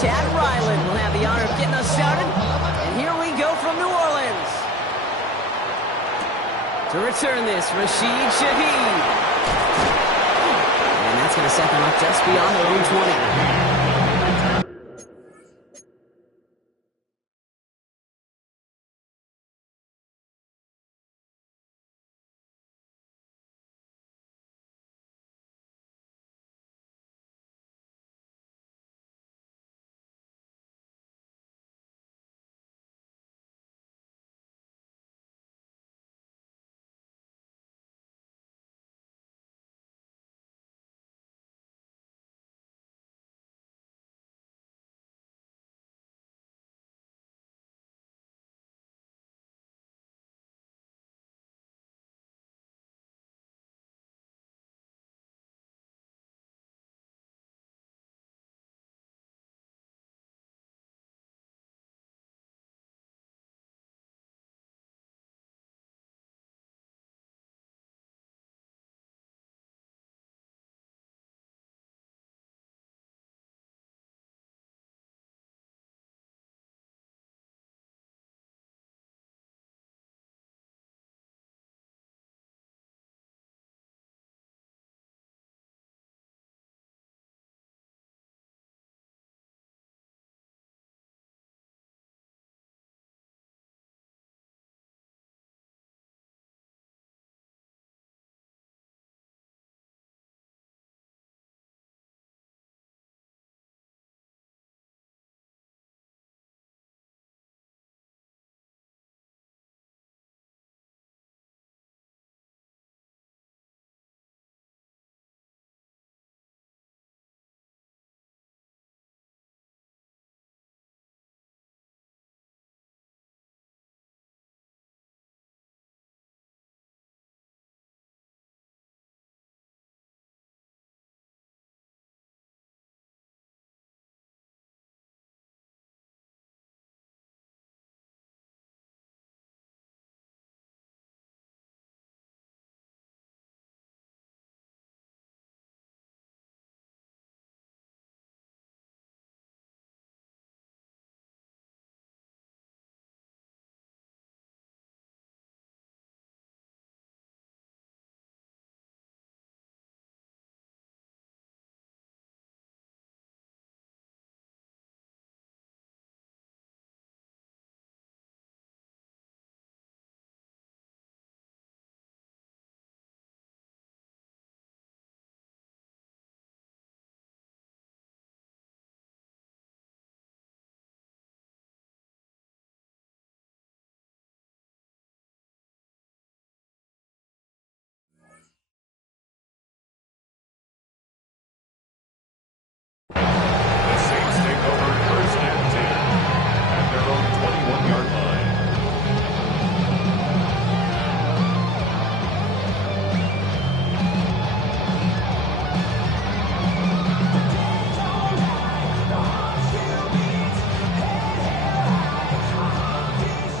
Chad Ryland will have the honor of getting us started. And here we go from New Orleans. To return this, Rashid Shaheed. And that's going to set them up just beyond their own 20.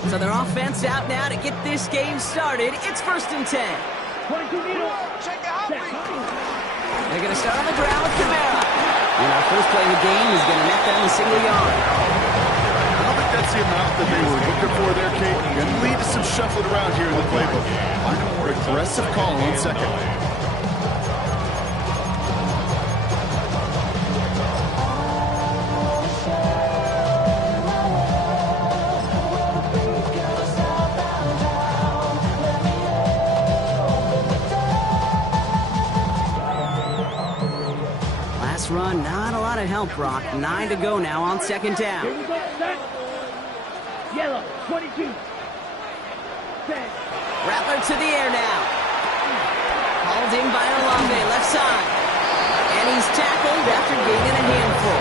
So their offense out now to get this game started. It's 1st and 10. They're going to start on the ground with Kamara. And our first play of the game is going to net them a single yard. I don't think that's the amount that they were looking for there, Kate. Going to lead to some shuffling around here in the playbook. Find a more aggressive call on second. Run, not a lot of help, Brock. 9 to go now on 2nd down. Here we go, set. Yellow, 22. Set. Rattler to the air now. Hauled in by Olave, left side. And he's tackled after gaining a handful.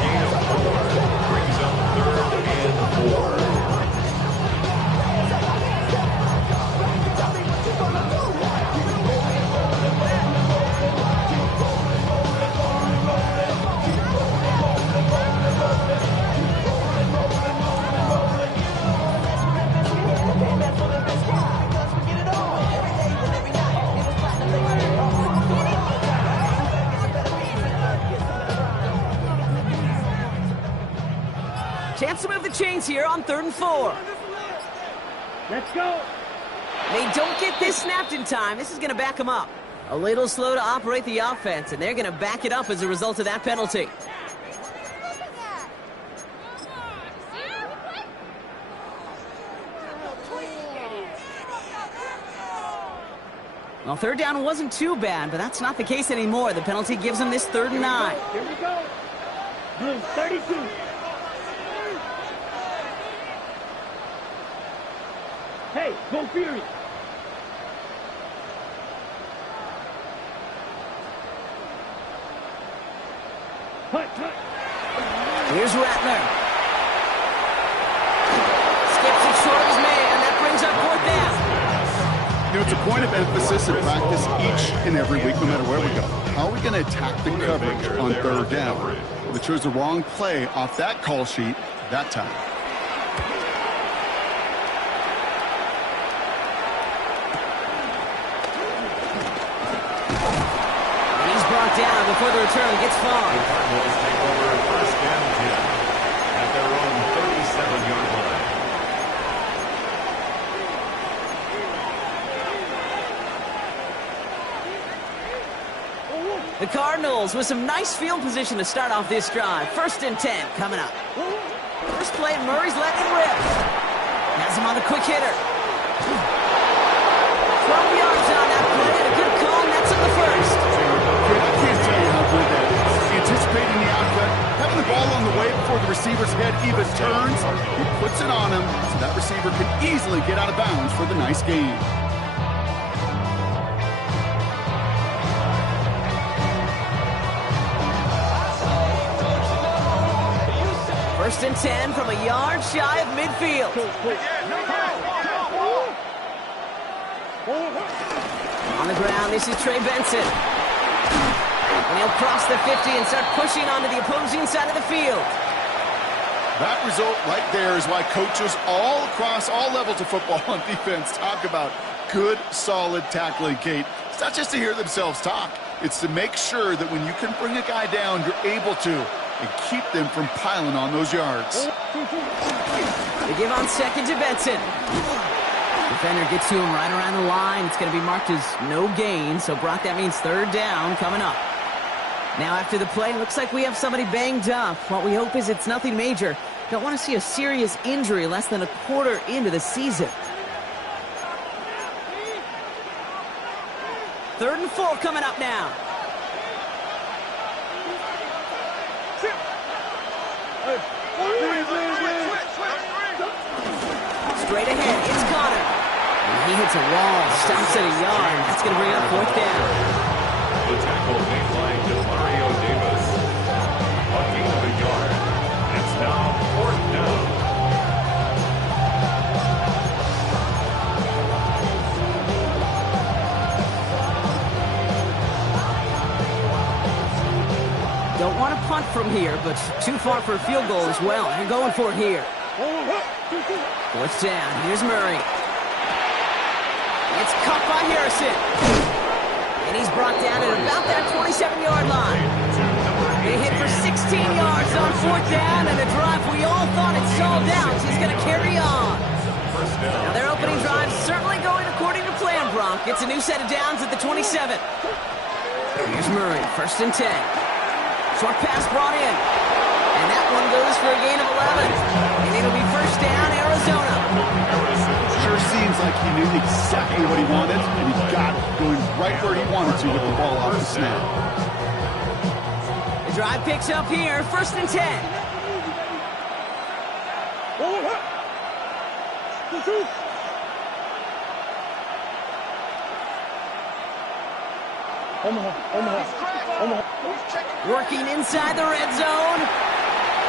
Gain of 4 brings up 3rd and 4. chains here on 3rd and 4. Let's go. They don't get this snapped in time. This is going to back them up. A little slow to operate the offense, and they're going to back it up as a result of that penalty. Well, 3rd down wasn't too bad, but that's not the case anymore. The penalty gives them this 3rd and 9. Here we go. Blue 32. Hey, go Fury. Punt. Here's Rattler. Skips it short of his man. That brings up 4th down. You know, it's a point of emphasis in practice each and every week, no matter where we go. How are we going to attack the coverage on 3rd down? Well, they chose the wrong play off that call sheet that time. He's brought down before the return gets far. The Cardinals take over 1st and 10 at their own 37-yard line. The Cardinals with some nice field position to start off this drive. 1st and 10 coming up. First play, Murray's letting him rip. Has him on the quick hitter. 12 yards on that play, and a good call, and that's in the 1st. I can't tell you how good that is. Anticipating the outcut, having the ball on the way before the receiver's head even turns, he puts it on him so that receiver can easily get out of bounds for the nice gain. 1st and 10 from a yard shy of midfield. On the ground, this is Trey Benson. And he'll cross the 50 and start pushing onto the opposing side of the field. That result right there is why coaches all across all levels of football on defense talk about good, solid tackling, Kate. It's not just to hear themselves talk. It's to make sure that when you can bring a guy down, you're able to, and keep them from piling on those yards. They give on 2nd to Benson. Defender gets to him right around the line. It's going to be marked as no gain, so Brock, that means 3rd down coming up. Now after the play, looks like we have somebody banged up. What we hope is it's nothing major. Don't want to see a serious injury less than a quarter into the season. 3rd and 4 coming up now. Straight ahead, it's Connor. And he hits a wall, stops at a yard. That's going to bring up 4th down. The tackle made by Demario Davis. A gain of a yard. It's now 4th down. Don't want to punt from here, but too far for a field goal as well. They're going for it here. 4th down. Here's Murray. It's caught by Harrison. And he's brought down at about that 27-yard line. They hit for 16 yards on 4th down, and a drive we all thought had stalled out. He's going to carry on. Now their opening drive certainly going according to plan, Brock. It's a new set of downs at the 27. Here's Murray, 1st and 10. Short pass brought in. And that one goes for a gain of 11. And it'll be 1st down, Arizona. Sure seems like he knew exactly what he wanted, and he got it, going right where he wanted to with the ball off the snap. The drive picks up here, 1st and 10. Omaha. Working inside the red zone.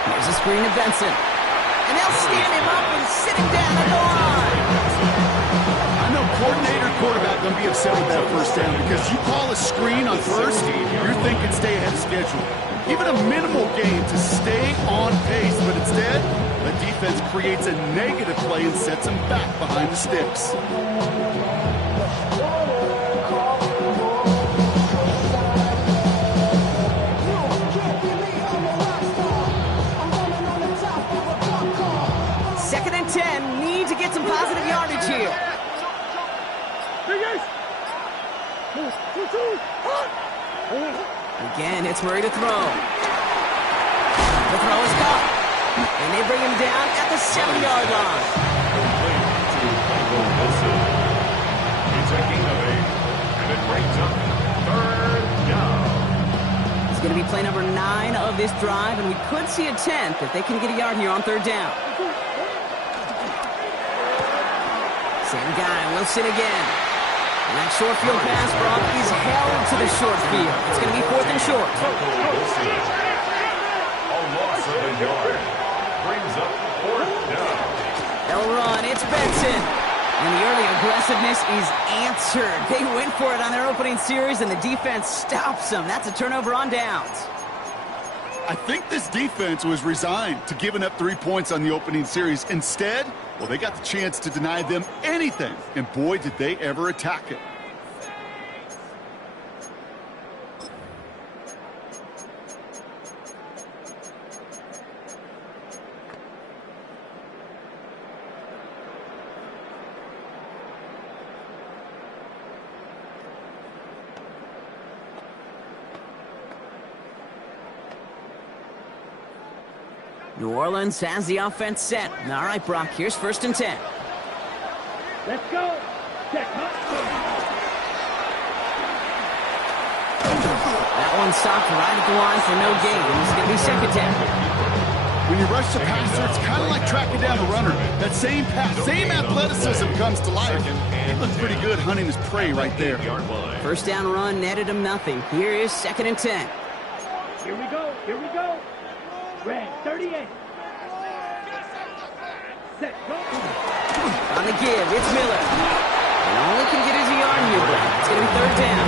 Here's a screen to Benson. And they'll stand him up and sit him down at the line. I know coordinator, quarterback going to be upset with that 1st down because you call a screen on 1st, you're thinking stay ahead of schedule. Even a minimal gain to stay on pace, but instead, the defense creates a negative play and sets him back behind the sticks. yardage here. Again, it's Murray to throw. The throw is caught. And they bring him down at the 7-yard line. It's a gain of 8, and it brings up 3rd down. It's going to be play number 9 of this drive, and we could see a 10th if they can get a yard here on 3rd down. Same guy, Wilson again. And that short field pass, Brock, is held to the short field. It's going to be 4th and short. A loss of a yard brings up 4th down. They'll run. It's Benson. And the early aggressiveness is answered. They went for it on their opening series, and the defense stops them. That's a turnover on downs. I think this defense was resigned to giving up 3 points on the opening series. Instead, well, they got the chance to deny them anything. And boy, did they ever attack it. New Orleans has the offense set. All right, Brock, here's 1st and 10. Let's go. Check. That one stopped right at the line for no gain. It's going to be 2nd down. When you rush the passer, it's kind of like tracking down the runner. That same pass, same athleticism comes to life. He looked pretty good hunting his prey right there. 1st down run netted him nothing. Here is 2nd and 10. Here we go. Red 38. Set. Go. On the give, it's Miller. And only can get his yard here, but it's going to be 3rd down.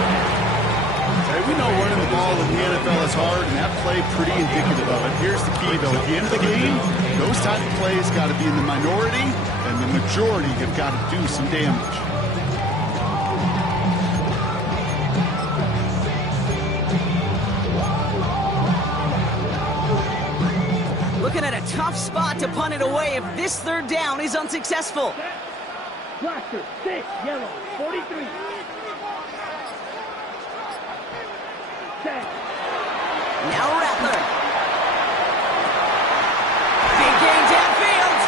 Hey, we know running the ball in the NFL is hard, and that play pretty indicative of it. Here's the key, though. At the end of the game, those type of plays got to be in the minority, and the majority have got to do some damage. Looking at a tough spot to punt it away if this 3rd down is unsuccessful. Blaster 6, yellow 43. Set. Now Rattler. Big gain downfield.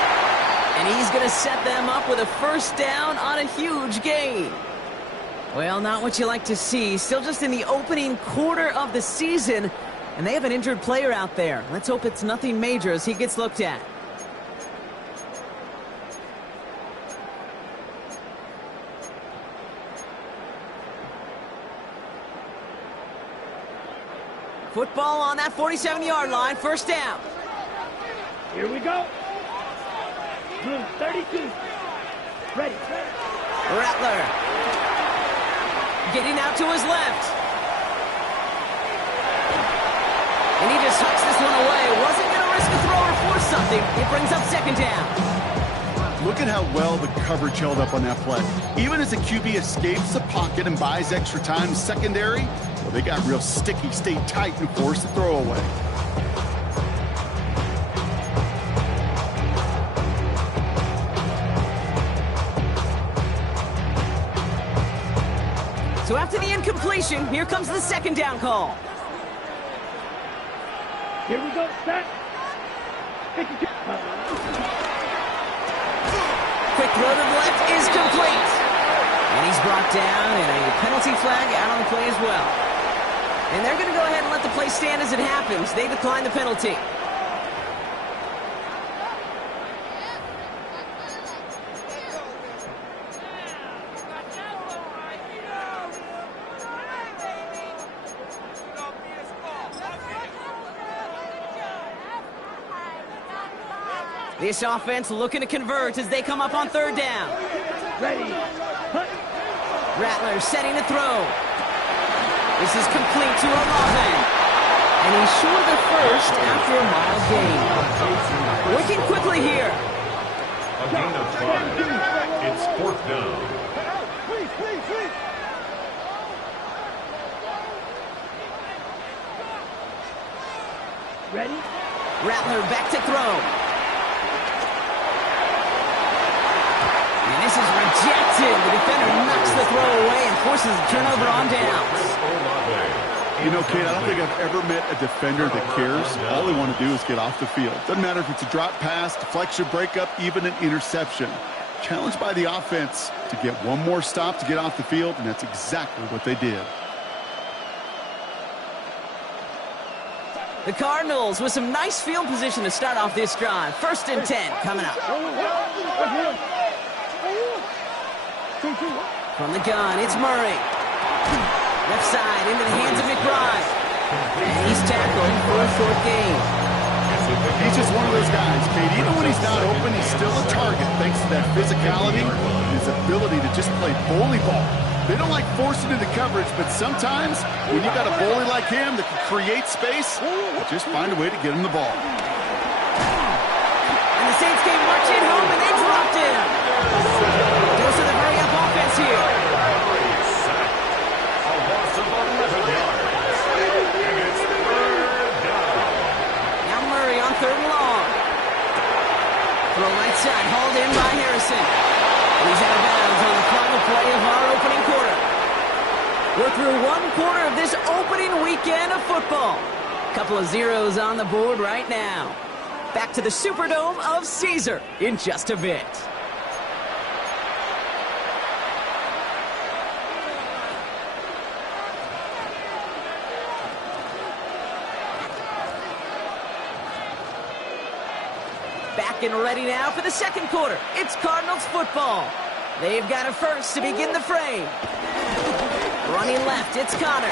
And he's going to set them up with a 1st down on a huge gain. Well, not what you like to see. Still just in the opening quarter of the season. And they have an injured player out there. Let's hope it's nothing major as he gets looked at. Football on that 47-yard line. 1st down. Here we go. Blue 32. Ready. Rattler. Getting out to his left. And he just hucks this one away. Wasn't going to risk a throw or force something. It brings up 2nd down. Look at how well the coverage held up on that play. Even as the QB escapes the pocket and buys extra time secondary, well, they got real sticky, stayed tight, and forced the throw away. So after the incompletion, here comes the 2nd down call. Here we go. Set. Quick throw to the left is complete. And he's brought down, and a penalty flag out on the play as well. And they're going to go ahead and let the play stand as it happens. They decline the penalty. This offense looking to convert as they come up on 3rd down. Ready. Rattler setting to throw. This is complete to Olave. And he's short of the 1st after a mild gain. Working quickly here. A gain of 5. It's 4th down. Ready. Rattler back to throw. And him. The defender knocks the throw away and forces a turnover on downs. You know, Kate, I don't think I've ever met a defender that cares. All they want to do is get off the field. Doesn't matter if it's a drop pass, deflection, breakup, even an interception. Challenged by the offense to get one more stop to get off the field, and that's exactly what they did. The Cardinals with some nice field position to start off this drive. 1st and 10 coming up. From the gun, it's Murray. Left side into the hands of McBride. And he's tackled for a short gain. He's just one of those guys, Kate. Even when he's not open, he's still a target thanks to that physicality and his ability to just play bully ball. They don't like forcing into coverage, but sometimes when you got a bully like him that can create space, just find a way to get him the ball. And the Saints came marching home, and they dropped him. Goes to the hurry-up offense here. A loss of 11 yards. And it's 3rd down. Now Murray on 3rd and long. Throw right side, hauled in by Harrison. And he's out of bounds on the final play of our opening quarter. We're through 1 quarter of this opening weekend of football. Couple of zeros on the board right now. Back to the Superdome of Caesar in just a bit. Back and ready now for the 2nd quarter. It's Cardinals football. They've got a first to begin the fray. Running left, it's Connor.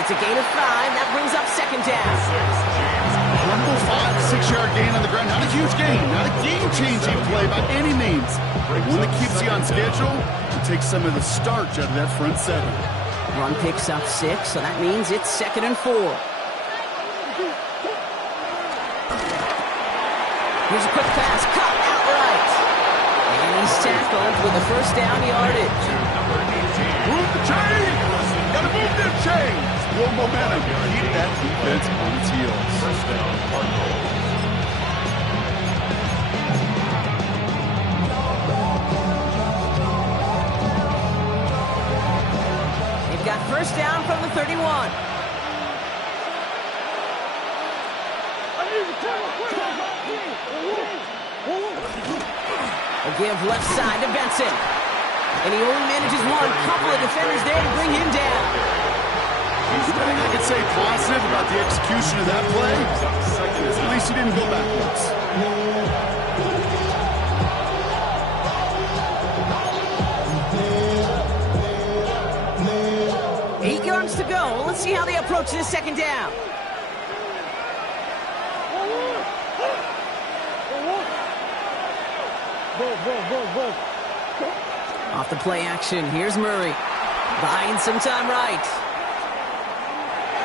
It's a gain of 5. That brings up 2nd down. Rumble 5-6-yard gain on the ground. Not a huge gain. Not a game-changing play by any means. One that keeps you on schedule and takes some of the starch out of that front 7. Run picks up 6, so that means it's 2nd and 4. Here's a quick pass, cut outright. And he's tackled with a 1st down yardage. Move the chains! Gotta move them chains! More momentum. Keep that defense on its heels. 1st down, Cardinals. They've got 1st down from the 31. A give left side to Benson. And he only manages one. Couple of defenders there to bring him down. Anything I could say positive about the execution of that play? At least he didn't go backwards. Eight yards to go. Let's see how they approach this 2nd down. Off the play action, here's Murray. Buying some time right.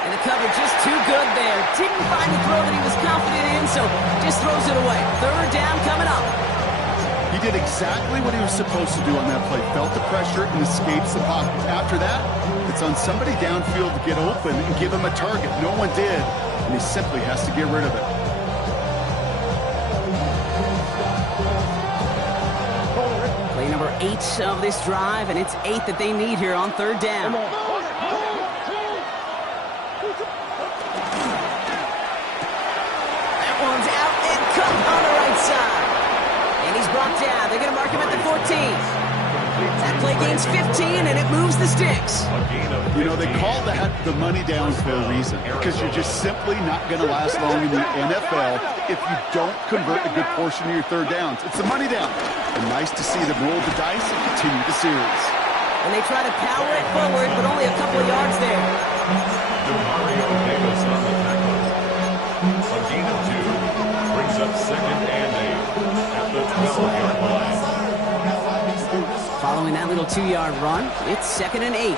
And the coverage just too good there. Didn't find the throw that he was confident in, so just throws it away. 3rd down coming up. He did exactly what he was supposed to do on that play. Felt the pressure and escapes the pocket. After that, it's on somebody downfield to get open and give him a target. No one did, and he simply has to get rid of it. Play number 8 of this drive, and it's 8 that they need here on 3rd down. That one's out and cut on the right side. And he's brought down. They're going to mark him at the 14. That play gains 15, and it moves the sticks. You know, they call that the money down for a reason, because you're just simply not going to last long in the NFL if you don't convert a good portion of your 3rd downs. It's the money down. And nice to see them roll the dice and continue the series. And they try to power it forward, but only a couple of yards there. Mario Davis on the tackle. A gain of 2 brings up 2nd and 8 at the 12-yard line. Following that little 2-yard run, it's 2nd and 8.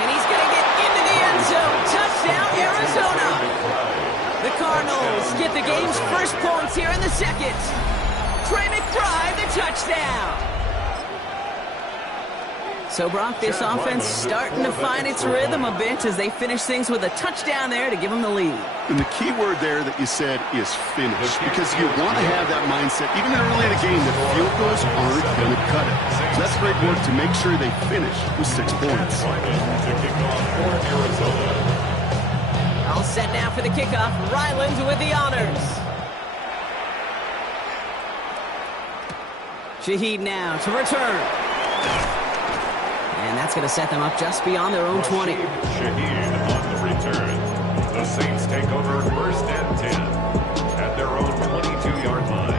And he's going to get into the end zone. Touchdown, Arizona. The Cardinals get the game's first points here in the 2nd. Trey McBride, the touchdown. So, Brock, this offense starting to find its rhythm a bit as they finish things with a touchdown there to give them the lead. And the key word there that you said is finish, because you want to have that mindset, even early in the game, that field goals aren't going to cut it. So that's great work to make sure they finish with 6 points. All set now for the kickoff. Ryland with the honors. Shaheed now to return. And that's going to set them up just beyond their own 20. Shaheed on the return. The Saints take over 1st and 10 at their own 22-yard line.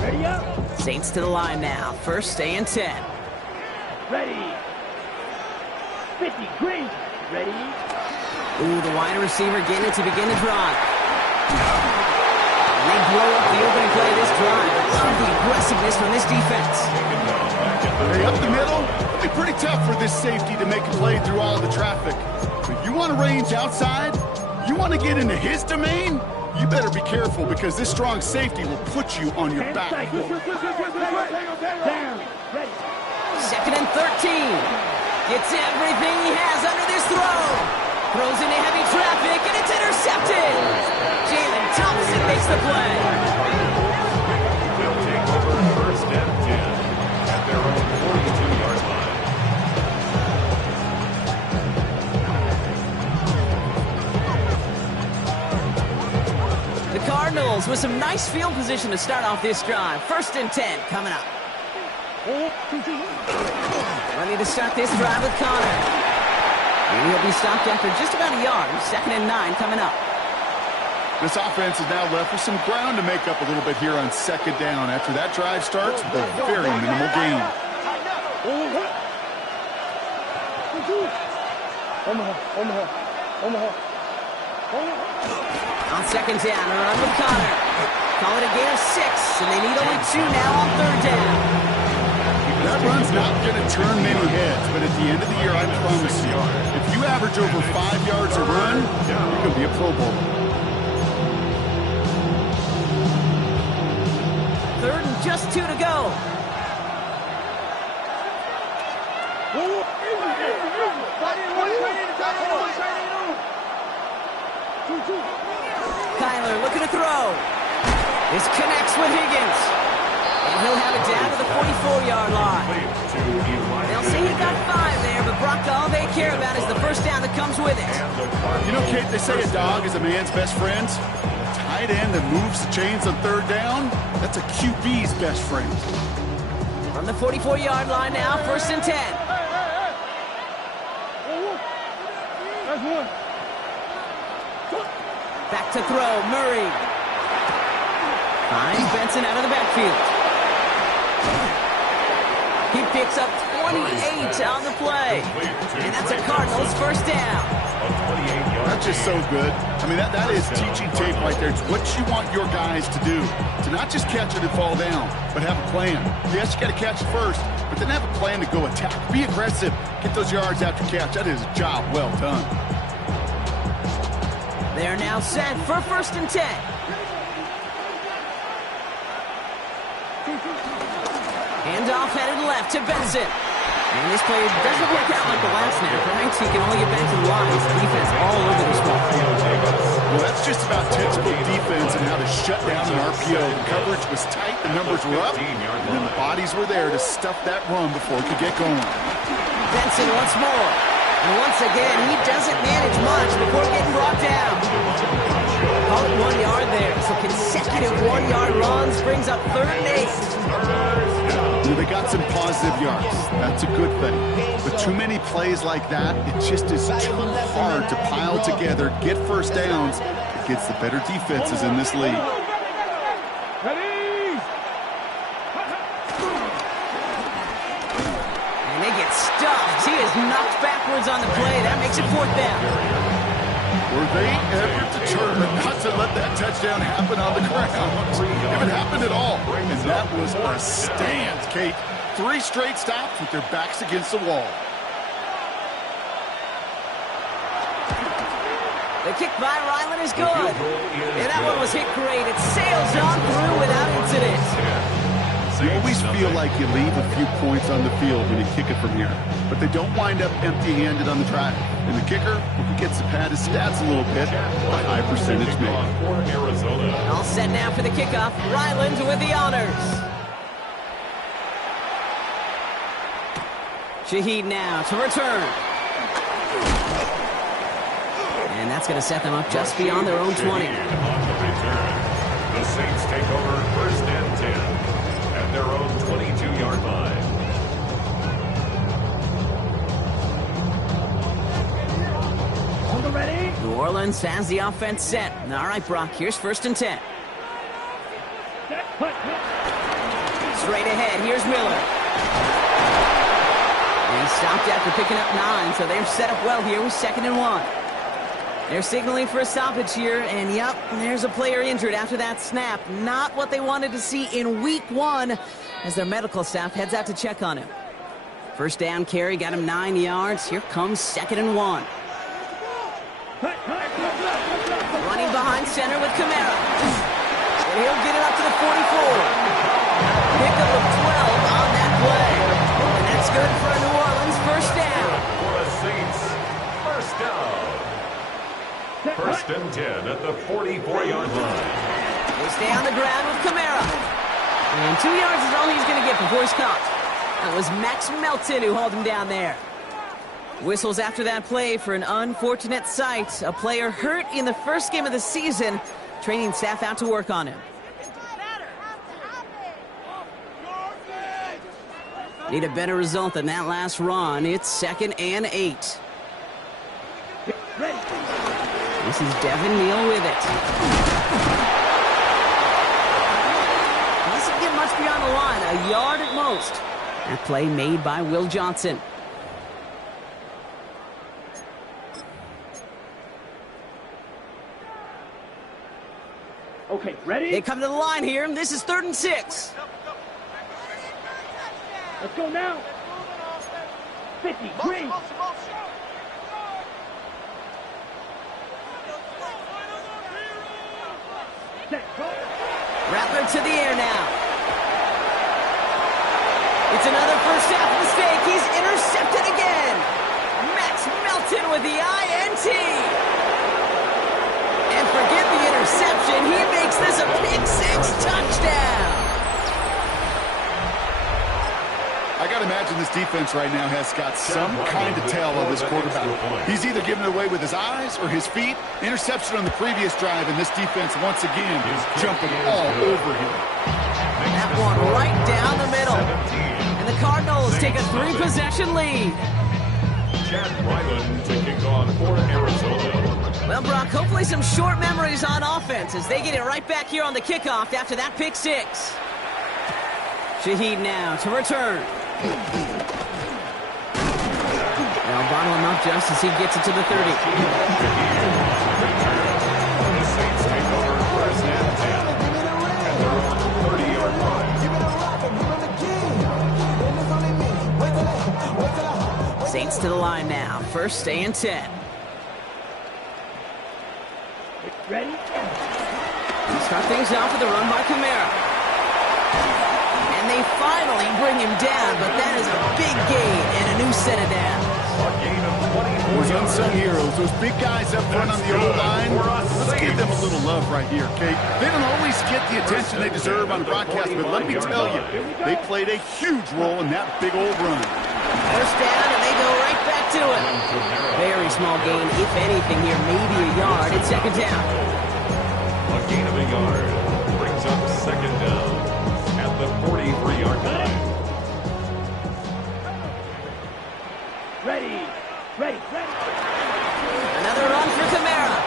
Ready up. Saints to the line now. 1st and 10. Ready. 50, green. Ready. Ooh, the wide receiver getting it to begin the drive. And they blow up the opening play of this drive. Love the aggressiveness from this defense. Hey, up the middle, it'll be pretty tough for this safety to make a play through all the traffic. If you want to range outside, you want to get into his domain, you better be careful, because this strong safety will put you on your back. Down. Ready. 2nd and 13. Gets everything he has under this throw. Throws into heavy traffic, and it's intercepted. Jalen Thompson makes the play. They'll take over 1st and 10 at their own 42-yard line. The Cardinals with some nice field position to start off this drive. 1st and 10 coming up. Ready to start this drive with Connor. And he'll be stopped after just about a yard. 2nd and 9 coming up. This offense is now left with some ground to make up a little bit here on 2nd down. After that drive starts with a very minimal gain. On 2nd down, a run with Connor. Call it a gain of 6, and they need only 2 now on 3rd down. That run's not going to turn many heads, but at the end of the year, I promise you, if you average over 5 yards a run, you're going to be a Pro Bowler. 3rd and just 2 to go. Kyler looking to throw. This connects with Higgins. And he'll have it down to the 44-yard line. They'll say he got 5 there, but Brock, all they care about is the 1st down that comes with it. You know, Kate, they say a dog is a man's best friend. A tight end that moves the chains on 3rd down, that's a QB's best friend. From the 44-yard line now, 1st and 10. That's one. Back to throw, Murray. Finds Benson out of the backfield. He picks up 28 on the play. And that's a Cardinals 1st down. That's just so good. I mean, that is teaching tape right there. It's what you want your guys to do. To not just catch it and fall down, but have a plan. Yes, you got to catch it first, but then have a plan to go attack. Be aggressive. Get those yards after catch. That is a job well done. They're now set for 1st and 10. Handoff headed left to Benson. And this play doesn't work out like the last snap, right? So you can only get back to the line. It's defense all over this one. Well, that's just about textbook defense and how to shut down an RPO. The coverage was tight, the numbers were up, and then the bodies were there to stuff that run before it could get going. Benson once more. And once again, he doesn't manage much before getting brought down. Call it 1 yard there. So consecutive 1-yard runs brings up 3rd and 8. They got some positive yards. That's a good thing. But too many plays like that, it just is too hard to pile together, get 1st downs against the better defenses in this league. And they get stuffed. He is knocked backwards on the play. That makes it 4th down. Were they ever determined not to let that touchdown happen on the ground? If it happened at all. And that was a stand, Kate. 3 straight stops with their backs against the wall. The kick by Ryland is good. And that one was hit great. It sails on through without incident. You always feel like you leave a few points on the field when you kick it from here. But they don't wind up empty-handed on the drive. And the kicker, he gets to pad his stats a little bit, a high percentage made. All set now for the kickoff. Ryland with the honors. Shaheed now to return. And that's going to set them up just beyond their own 20. On the return, the Saints take over 1st and 10 at their own 22-yard line. On the ready. New Orleans has the offense set. All right, Brock, here's 1st and 10. Straight ahead, here's Miller. And he stopped after picking up 9, so they're set up well here with 2nd and 1. They're signaling for a stoppage here, and yep, there's a player injured after that snap. Not what they wanted to see in week 1 as their medical staff heads out to check on him. 1st down carry, got him 9 yards. Here comes 2nd and 1. Running behind center with Kamara. And he'll get it up to the 44. Pickup of 12 on that play. And that's good for a New Orleans 1st down. For the Saints, 1st down. 1st and 10 at the 44-yard line. They stay on the ground with Kamara. And 2 yards is all he's going to get before he's caught. That was Max Melton who hauled him down there. Whistles after that play for an unfortunate sight. A player hurt in the 1st game of the season. Training staff out to work on him. Need a better result than that last run. It's 2nd and 8. This is Devin Neal with it. He doesn't get much beyond the line, a yard at most. That play made by Will Johnson. Okay, ready? They come to the line here, and this is 3rd and 6. Let's go now. 50, green. Rattler to the air now. It's another 1st half mistake. He's intercepted again. Max Melton with the INT. And forget the interception. He makes this a pick 6 touchdown. I got to imagine this defense right now has got some kind of tell on this quarterback. He's either giving it away with his eyes or his feet. Interception on the previous drive, and this defense once again is jumping all over him. That one right down the middle. And the Cardinals take a 3-possession lead. Chad Ryland to kick off for Arizona. Well, Brock, hopefully some short memories on offense as they get it right back here on the kickoff after that pick 6. Shaheed now to return. They'll bottle him up just as he gets it to the 30. The Saints take over 1st and 10 at their own 30-yard line. Saints to the line now. 1st and 10. Ready? Start things off with a run by Kamara. And they finally bring him down, but that is a big gain and a new set of downs. A gain of 24 Those yards. unsung heroes, those big guys up front on the O-line. Let's give them a little love right here, Kate. They don't always get the attention they deserve on broadcast, but let me tell you, they played a huge role in that big old run. 1st down, and they go right back to it. Very small gain, if anything here, maybe a yard. It's 2nd down. A gain of a yard brings up 2nd down at the 43-yard line. Ready. Another run for Kamara.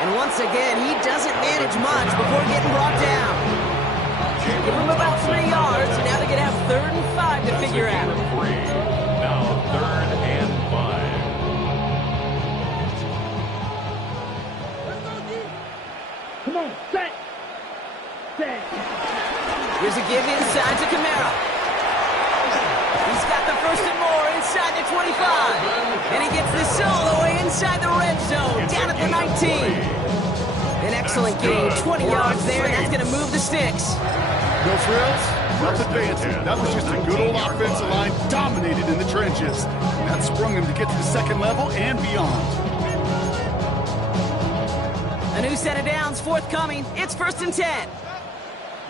And once again, he doesn't manage much before getting brought down. Give him about 3 yards, and now they're going to have 3rd and 5 to figure out. Now 3rd and 5. Come on, set. Here's a give inside to Kamara. the first and more inside the 25. And he gets this all the way inside the red zone, down at the 19. An excellent gain, 20 yards there, and that's going to move the sticks. No frills, nothing fancy. That was just a good old offensive line dominated in the trenches. And that sprung him to get to the second level and beyond. A new set of downs forthcoming. It's 1st and 10.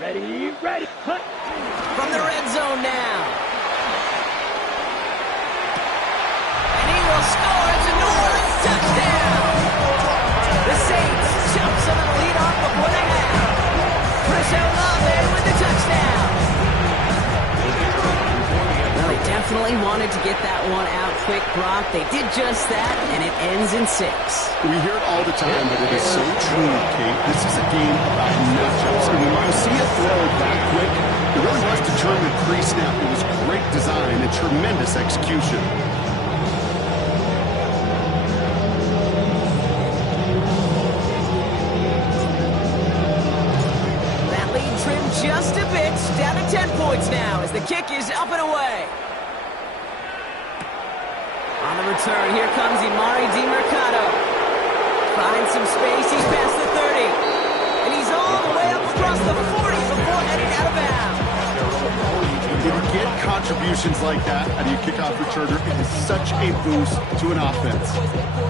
Ready, ready, cut. From the red zone now. And he will score. It's a New Orleans touchdown. The Saints jump some of the lead off before they have. Chris Olave with the touchdown. Well, they definitely wanted to get that one out quick, Brock. They did just that, and it ends in 6. We hear it all the time, but it is so true, Kate. This is a game about matchups. And when you see a throw that quick, it really was determined pre-snap. It was great design and tremendous execution. That lead trimmed just a bit, down to 10 points now as the kick is up and away. On the return, here comes Emari DeMercado. Finds some space, he's past the 30. And he's all the way up across the 40 before heading out of bounds. When you get contributions like that out of your kickoff returner, it is such a boost to an offense.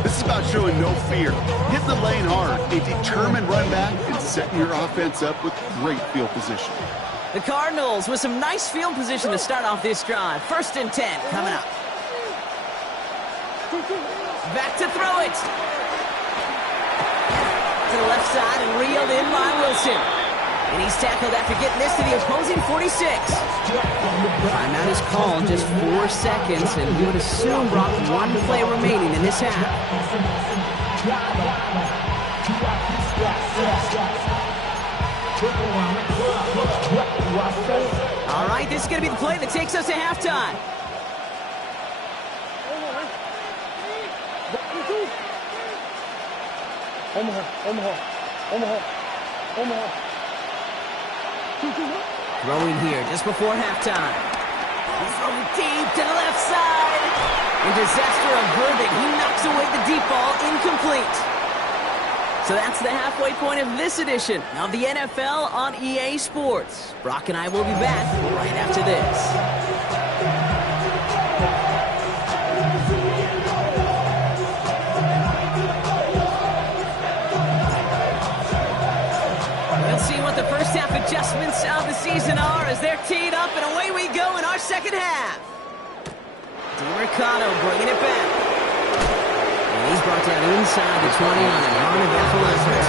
This is about showing no fear, hitting the lane hard, a determined run back, and setting your offense up with great field position. The Cardinals with some nice field position to start off this drive. 1st and 10 coming up. Back to throw it. To the left side and reeled in by Wilson. And he's tackled after getting this to the opposing 46. Timeout is called, just 4 seconds, and you would assume, Brock, 1 play remaining in this half. All right, this is going to be the play that takes us to halftime. Omaha. Throwing here just before halftime. He's throwing deep to the left side. And disaster averted. He knocks away the deep ball, incomplete. So that's the halfway point of this edition of the NFL on EA Sports. Brock and I will be back right after this. The first half adjustments of the season are as they're teed up, and away we go in our second half. DeMercado bringing it back. And he's brought down inside the 20 on an on-eventful effort.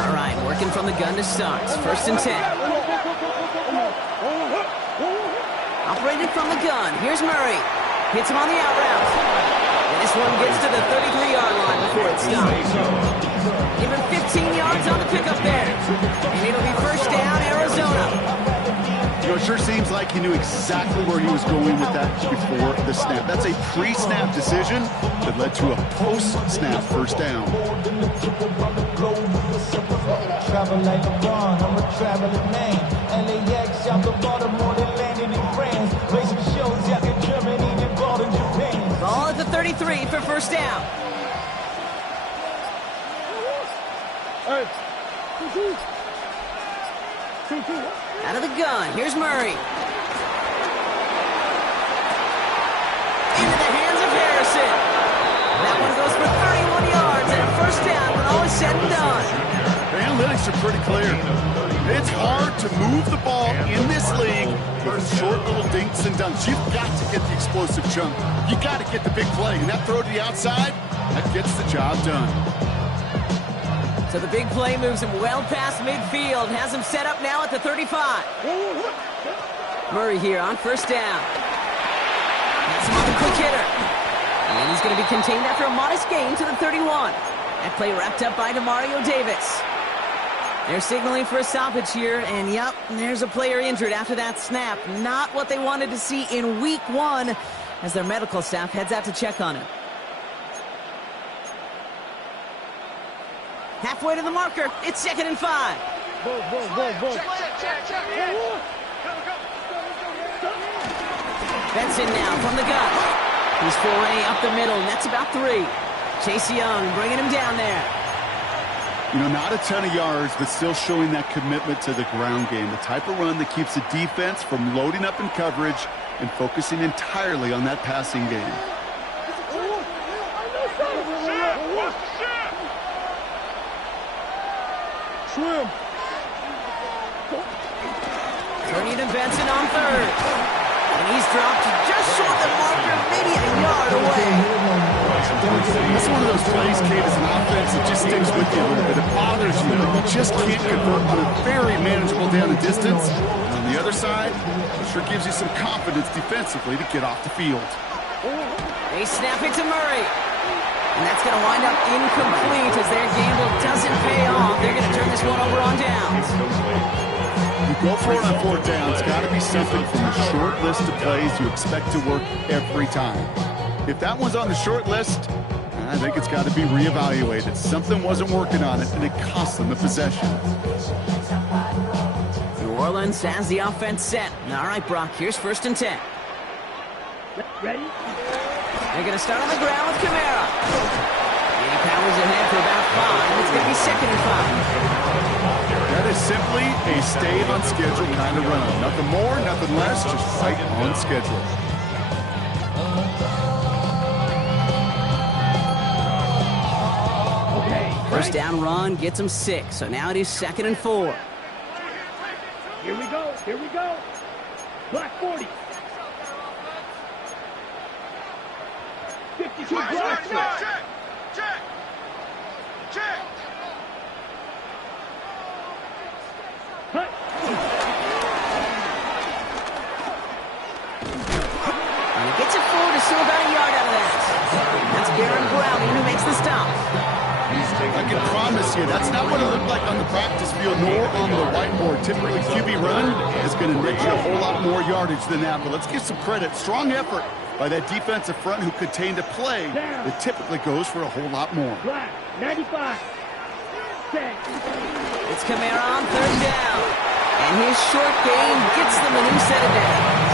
All right, working from the gun to start. 1st and 10. Operated from the gun. Here's Murray. Hits him on the out route. And this one gets to the 33-yard line before it stops. Give him 15 yards on the pickup there. And it'll be 1st down, Arizona. You know, it sure seems like he knew exactly where he was going with that before the snap. That's a pre-snap decision that led to a post-snap 1st down. Travel like LeBron, I'm a traveling man. LAX, out the Baltimore, they landed in France. Play some shows out in Germany, they bought in Japan. Ball at the 33 for 1st down. Out of the gun, here's Murray. Into the hands of Harrison. That one goes for 31 yards and a 1st down when all is said and done. The analytics are pretty clear. It's hard to move the ball in this league with short little dinks and dunks. You've got to get the explosive chunk. You got to get the big play. And that throw to the outside, that gets the job done. So the big play moves him well past midfield. Has him set up now at the 35. Murray here on 1st down. That's him on the quick hitter. And he's going to be contained after a modest gain to the 31. That play wrapped up by Demario Davis. They're signaling for a stoppage here, and yep, there's a player injured after that snap. Not what they wanted to see in week 1 as their medical staff heads out to check on him. Halfway to the marker. It's 2nd and 5. Benson now from the gun. He's foray up the middle, and that's about 3. Chase Young bringing him down there. You know, not a ton of yards, but still showing that commitment to the ground game. The type of run that keeps the defense from loading up in coverage and focusing entirely on that passing game. Swim. Turning to Benson on 3rd. And he's dropped just short the marker, maybe a yard away. That's one of those plays, Kate, as an offense that just sticks with you a little bit. It bothers you, but you just can't convert on a very manageable down and distance. And on the other side, it sure gives you some confidence defensively to get off the field. They snap it to Murray. And that's going to wind up incomplete as their gamble doesn't pay off. They're going to turn this one over on downs. You go for it on 4th down. It's got to be something from the short list of plays you expect to work every time. If that one's on the short list, I think it's got to be reevaluated. Something wasn't working on it, and it cost them the possession. New Orleans has the offense set. All right, Brock, here's 1st and 10. Ready? They're going to start on the ground with Kamara. And he powers ahead for about 5. It's going to be 2nd and 5. That is simply a stay on schedule kind of run. Nothing more, nothing less, just right on schedule. First down run gets him 6, so now it is 2nd and 4. Here we go. Here we go. Black 40. 52 black. Check. Cut. And he gets it forward to still about a yard out of that. That's Baron Browning who makes the stop. I can promise you, that's not what it looked like on the practice field nor on the whiteboard. Typically, QB run is going to net you a whole lot more yardage than that. But let's give some credit. Strong effort by that defensive front who contained a play that typically goes for a whole lot more. Black 95. Set. It's Kamara on 3rd down. And his short game gets them a new set of downs.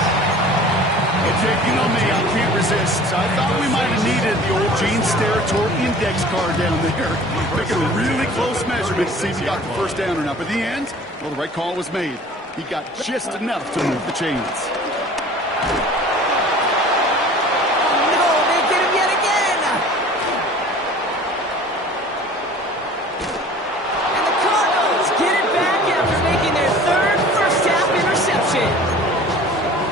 Hey, Jake, you know me, I can't resist. I thought we might have needed the old Gene Steratore index card down there. Making a really close measurement to see if he got the first down or not. But in the end, well, the right call was made. He got just enough to move the chains. No, they get him yet again. And the Cardinals get it back after making their 3rd first-half interception.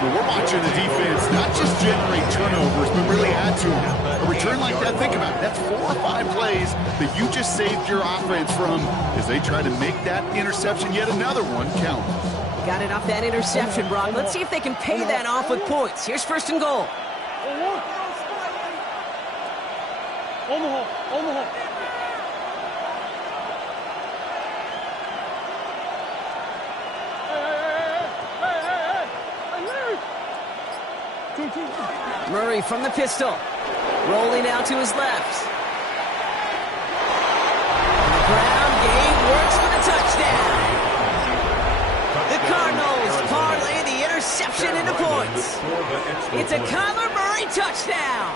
Well, we're watching the defense not just generate turnovers, but really add to them. A return like that, think about it. That's 4 or 5 plays that you just saved your offense from as they try to make that interception, yet another one, count. Got it off that interception, Brock. Let's see if they can pay that off with points. Here's 1st and goal. Omaha. Murray from the pistol. Rolling out to his left. On the ground, Gabe works for the touchdown. The Cardinals parlay the interception into points. It's a Kyler Murray touchdown.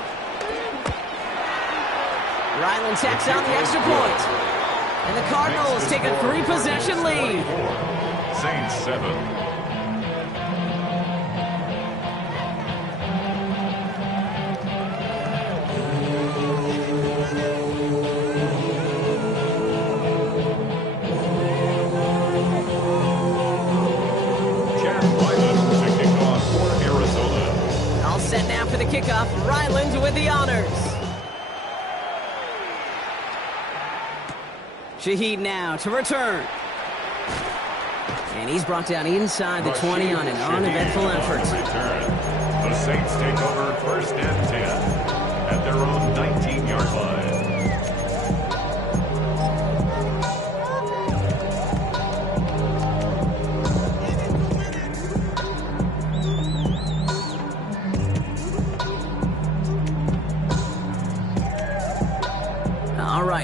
Ryland tacks on the extra point. And the Cardinals take a 3-possession lead. Saints 7. Set now for the kickoff. Ryland with the honors. Shaheed now to return. And he's brought down inside the 20 on an uneventful effort. The Saints take over 1st and 10 at their own 19-yard line.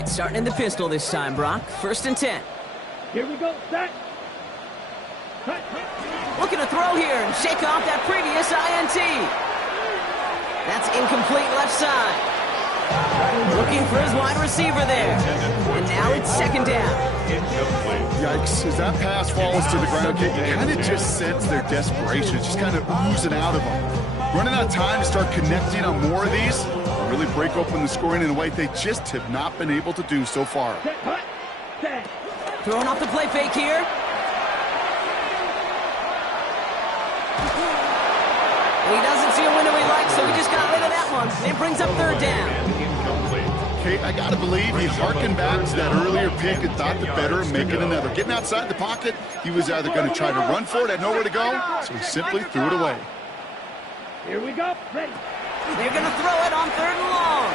right, starting in the pistol this time, Brock. 1st and 10. Here we go. Set. Cut. Looking to throw here and shake off that previous INT. That's incomplete left side. Looking for his wide receiver there. And now it's 2nd down. Yikes, as that pass falls to the ground, you kind of just sense their desperation. It's just kind of oozing out of them. Running out of time to start connecting on more of these, really break open the scoring in a way they just have not been able to do so far. Set. Cut. Set. Throwing off the play fake here. And he doesn't see a window he likes, so he just got rid of that one. And it brings up 3rd down. Kate, I gotta believe he harkened back to that earlier pick and thought the better of making another. Getting outside the pocket, he was either going to try to run for it, had nowhere to go, so he simply threw it away. Here we go. Ready. They're going to throw it on 3rd and long.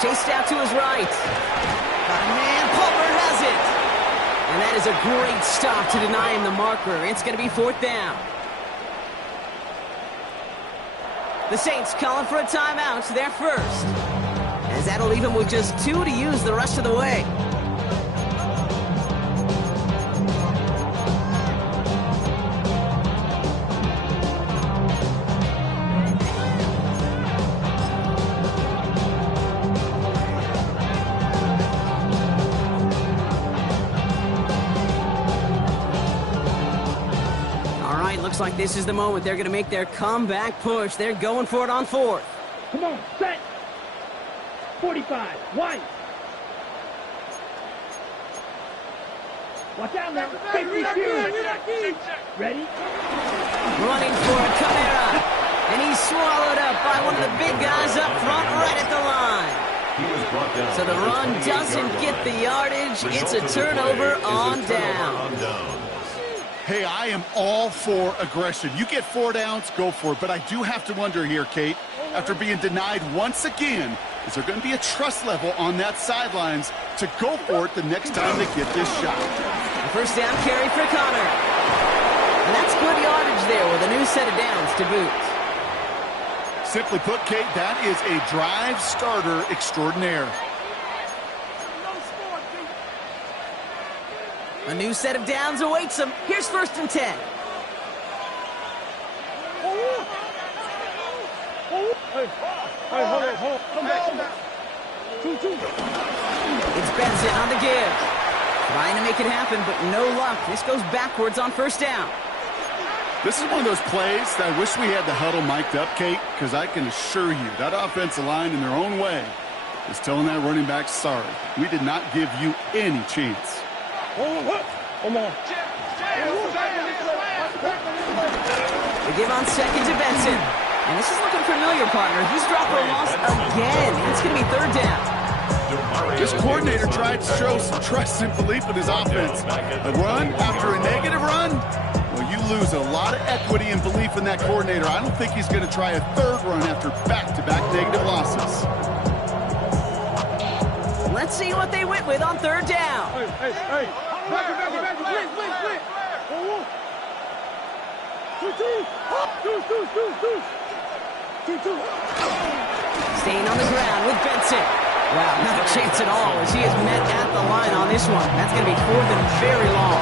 Chased out to his right. Got a man. Palmer has it. And that is a great stop to deny him the marker. It's going to be 4th down. The Saints calling for a timeout. They're first. As that'll leave him with just 2 to use the rest of the way. Looks like this is the moment they're going to make their comeback push. They're going for it on 4th. Come on. Set. 45. White. Watch out now. Safety series. Ready? Running for it, Kamara. And he's swallowed up by one of the big guys up front right at the line. So the run doesn't get the yardage. It's a turnover on down. Hey, I am all for aggression. You get 4 downs, go for it. But I do have to wonder here, Kate, after being denied once again, is there going to be a trust level on that sidelines to go for it the next time they get this shot? A 1st down carry for Connor. And that's good yardage there with a new set of downs to boot. Simply put, Kate, that is a drive starter extraordinaire. A new set of downs awaits him. Here's 1st and 10. It's Benson on the give. Trying to make it happen, but no luck. This goes backwards on 1st down. This is one of those plays that I wish we had the huddle mic'd up, Kate, because I can assure you that offensive line in their own way is telling that running back, sorry, we did not give you any chance. Come on. They give on 2nd to Benson. And this is looking familiar, partner. He's dropped a loss again. It's going to be 3rd down. This coordinator tried to show some trust and belief in his offense. A run after a negative run? Well, you lose a lot of equity and belief in that coordinator. I don't think he's going to try a 3rd run after back-to-back negative losses. Let's see what they went with on 3rd down. Hey. Back. Blitz. Two. Staying on the ground with Benson. Wow, not a chance at all as he is met at the line on this one. That's going to be 4th and very long.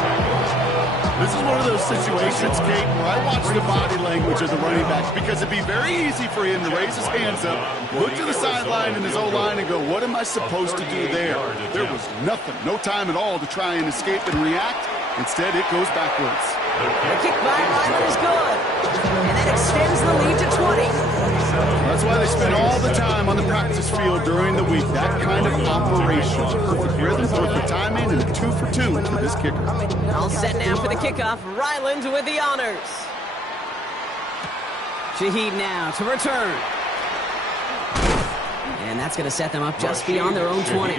This is one of those situations, Kate, where I watch the body language of the running backs because it'd be very easy for him to raise his hands up, look to the sideline in his O-line and go, what am I supposed to do there? There was nothing, no time at all to try and escape and react. Instead, it goes backwards. The kick by Ryland is good. And that extends the lead to 20. That's why they spend all the time on the practice field during the week. That kind of operation. Perfect rhythm, perfect timing, and a 2-for-2 for this kicker. All set now for the kickoff. Ryland with the honors. Shaheed now to return. And that's going to set them up just beyond their own 20.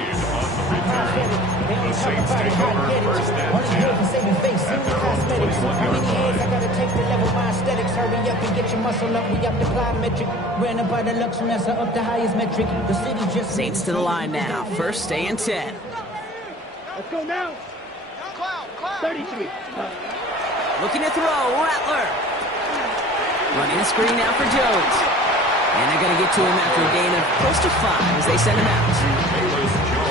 The Saints take over 1st and 10. Saving face, cosmetics. How many hands I gotta take to level my aesthetics? Hurry up and get your muscle up. We up the plyometric. Ran up by the luxury, that's up the highest metric. The city just Saints to the line now. 1st and 10. Let's go now. 33. Looking to throw. Rattler. Running a screen now for Jones. And they're going to get to him after a gain of close to 5 as they send him out.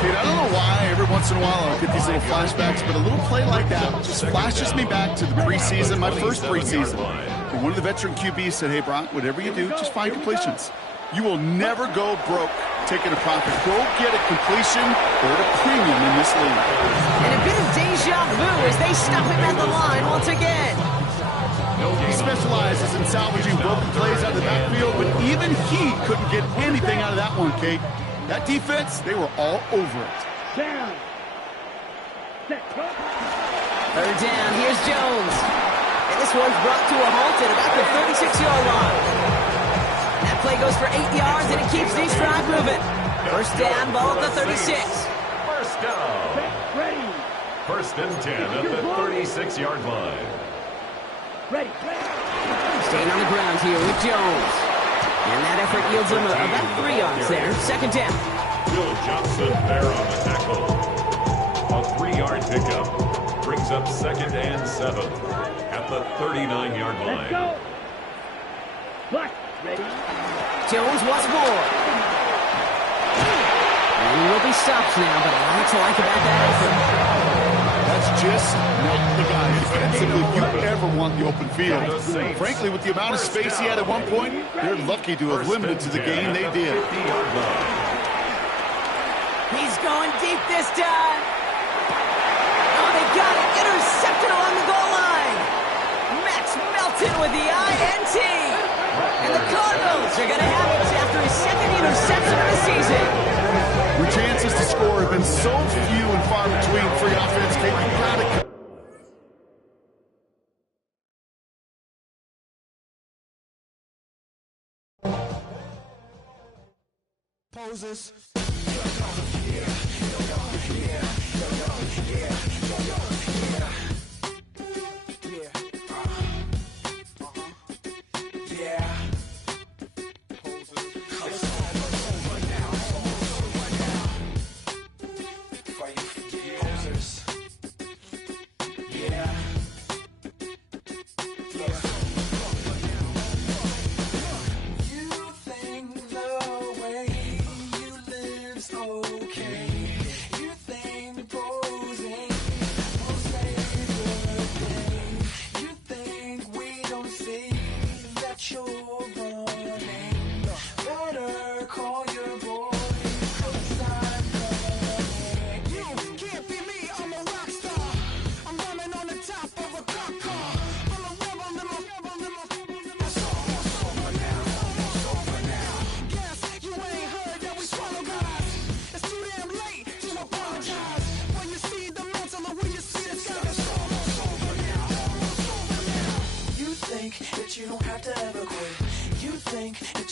Kate, I don't know why every once in a while I'll get these little flashbacks, but a little play like that just flashes me back to the preseason, my first preseason. And one of the veteran QBs said, hey, Brock, whatever you do, just find completions. You will never go broke taking a profit. Go get a completion or a premium in this league. And a bit of deja vu as they stop him at the line once again. He specializes in salvaging broken plays out of the backfield, but even he couldn't get anything out of that one, Kate. That defense, they were all over it. Down. Set. Go. Third down, here's Jones. And this one's brought to a halt at about the 36-yard line. That play goes for 8 yards, and it keeps these drive moving. First down, ball at the 36. First down. Set. Ready. First and 10 at the 36-yard line. Ready. Staying on the ground here with Jones. And that effort yields him about 3 yards there. Second down. Bill Johnson there on the tackle. A 3-yard pickup brings up second and 7 at the 39-yard Let's line. go. Block. Ready. Jones once more. And he will be stopped now, but a lot to like about that effort. That's just not the guy defensively you ever want the open field. Frankly, with the amount of space he had at one point, they're lucky to have limited to the game they did. He's going deep this time. Oh, they got it. Intercepted along the goal line. Max Melton with the INT. And the Cardinals are going to have it after his second interception of the season. Your chances to score have been so few and far between for your offense, Kate. You gotta poses.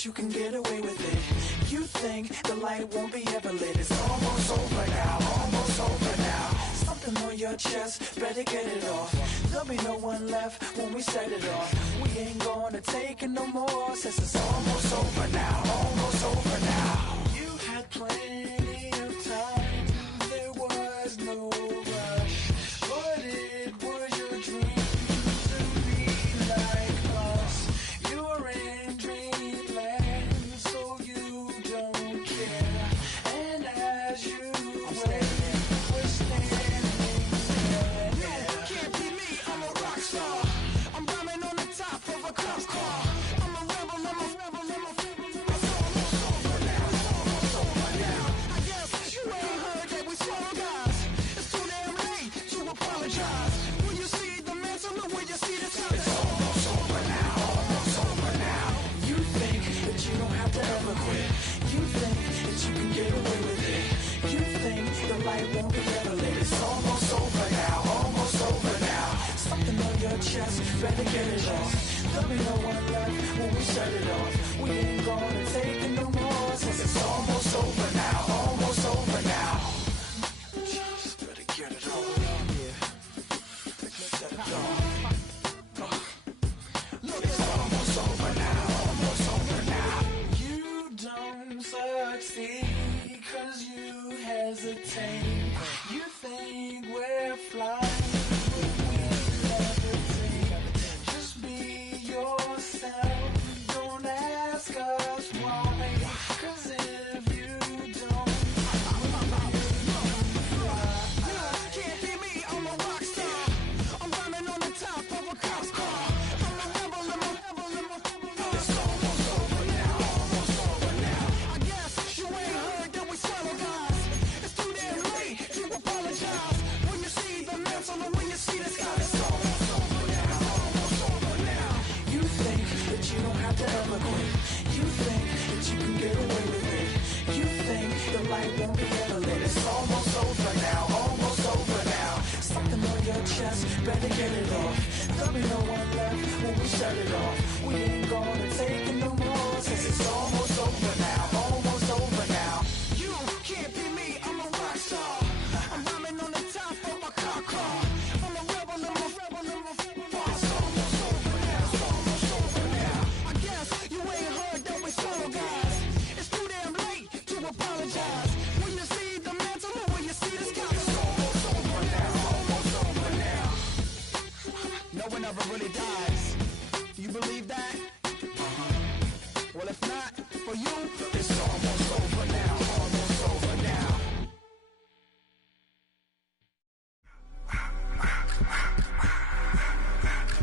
You can get away with it. You think the light won't be ever lit. It's almost over now, almost over now. Something on your chest, better get it off. There'll be no one left when we set it off. We ain't gonna take it no more, since it's almost over now, almost over now. You had plenty of time, there was no rush, but it was your dream to be like us. You're in dreamland, so you don't care. And as you wait, we're standing there. Can't be me, I'm a rock star. I'm rhyming on the top of a cop car. I'm a rebel, I'm a rebel, I'm a rebel. It's almost over now, almost over now. I guess you ain't heard that we slow guys. It's too damn late to apologize. When you see the mantle, know when you see the time. It's almost over now, almost over now. You think that you don't have to ever quit. You think that you can get away with it. You think the light won't be ever lit. It's almost over now, almost over now. Something on your chest, better get it off. There'll be no one left when we set it off. We ain't gonna take it no more, since it's almost over now, almost over now. Just better get it off. Set it off. Look, it's almost over now, almost over now. You don't succeed 'cause you hesitate. You think we're flying, but we levitate. Just be yourself, don't ask us why. 'Cause if you don't dies. Do you believe that? Well, if not, for you, it's almost over now. Almost over now.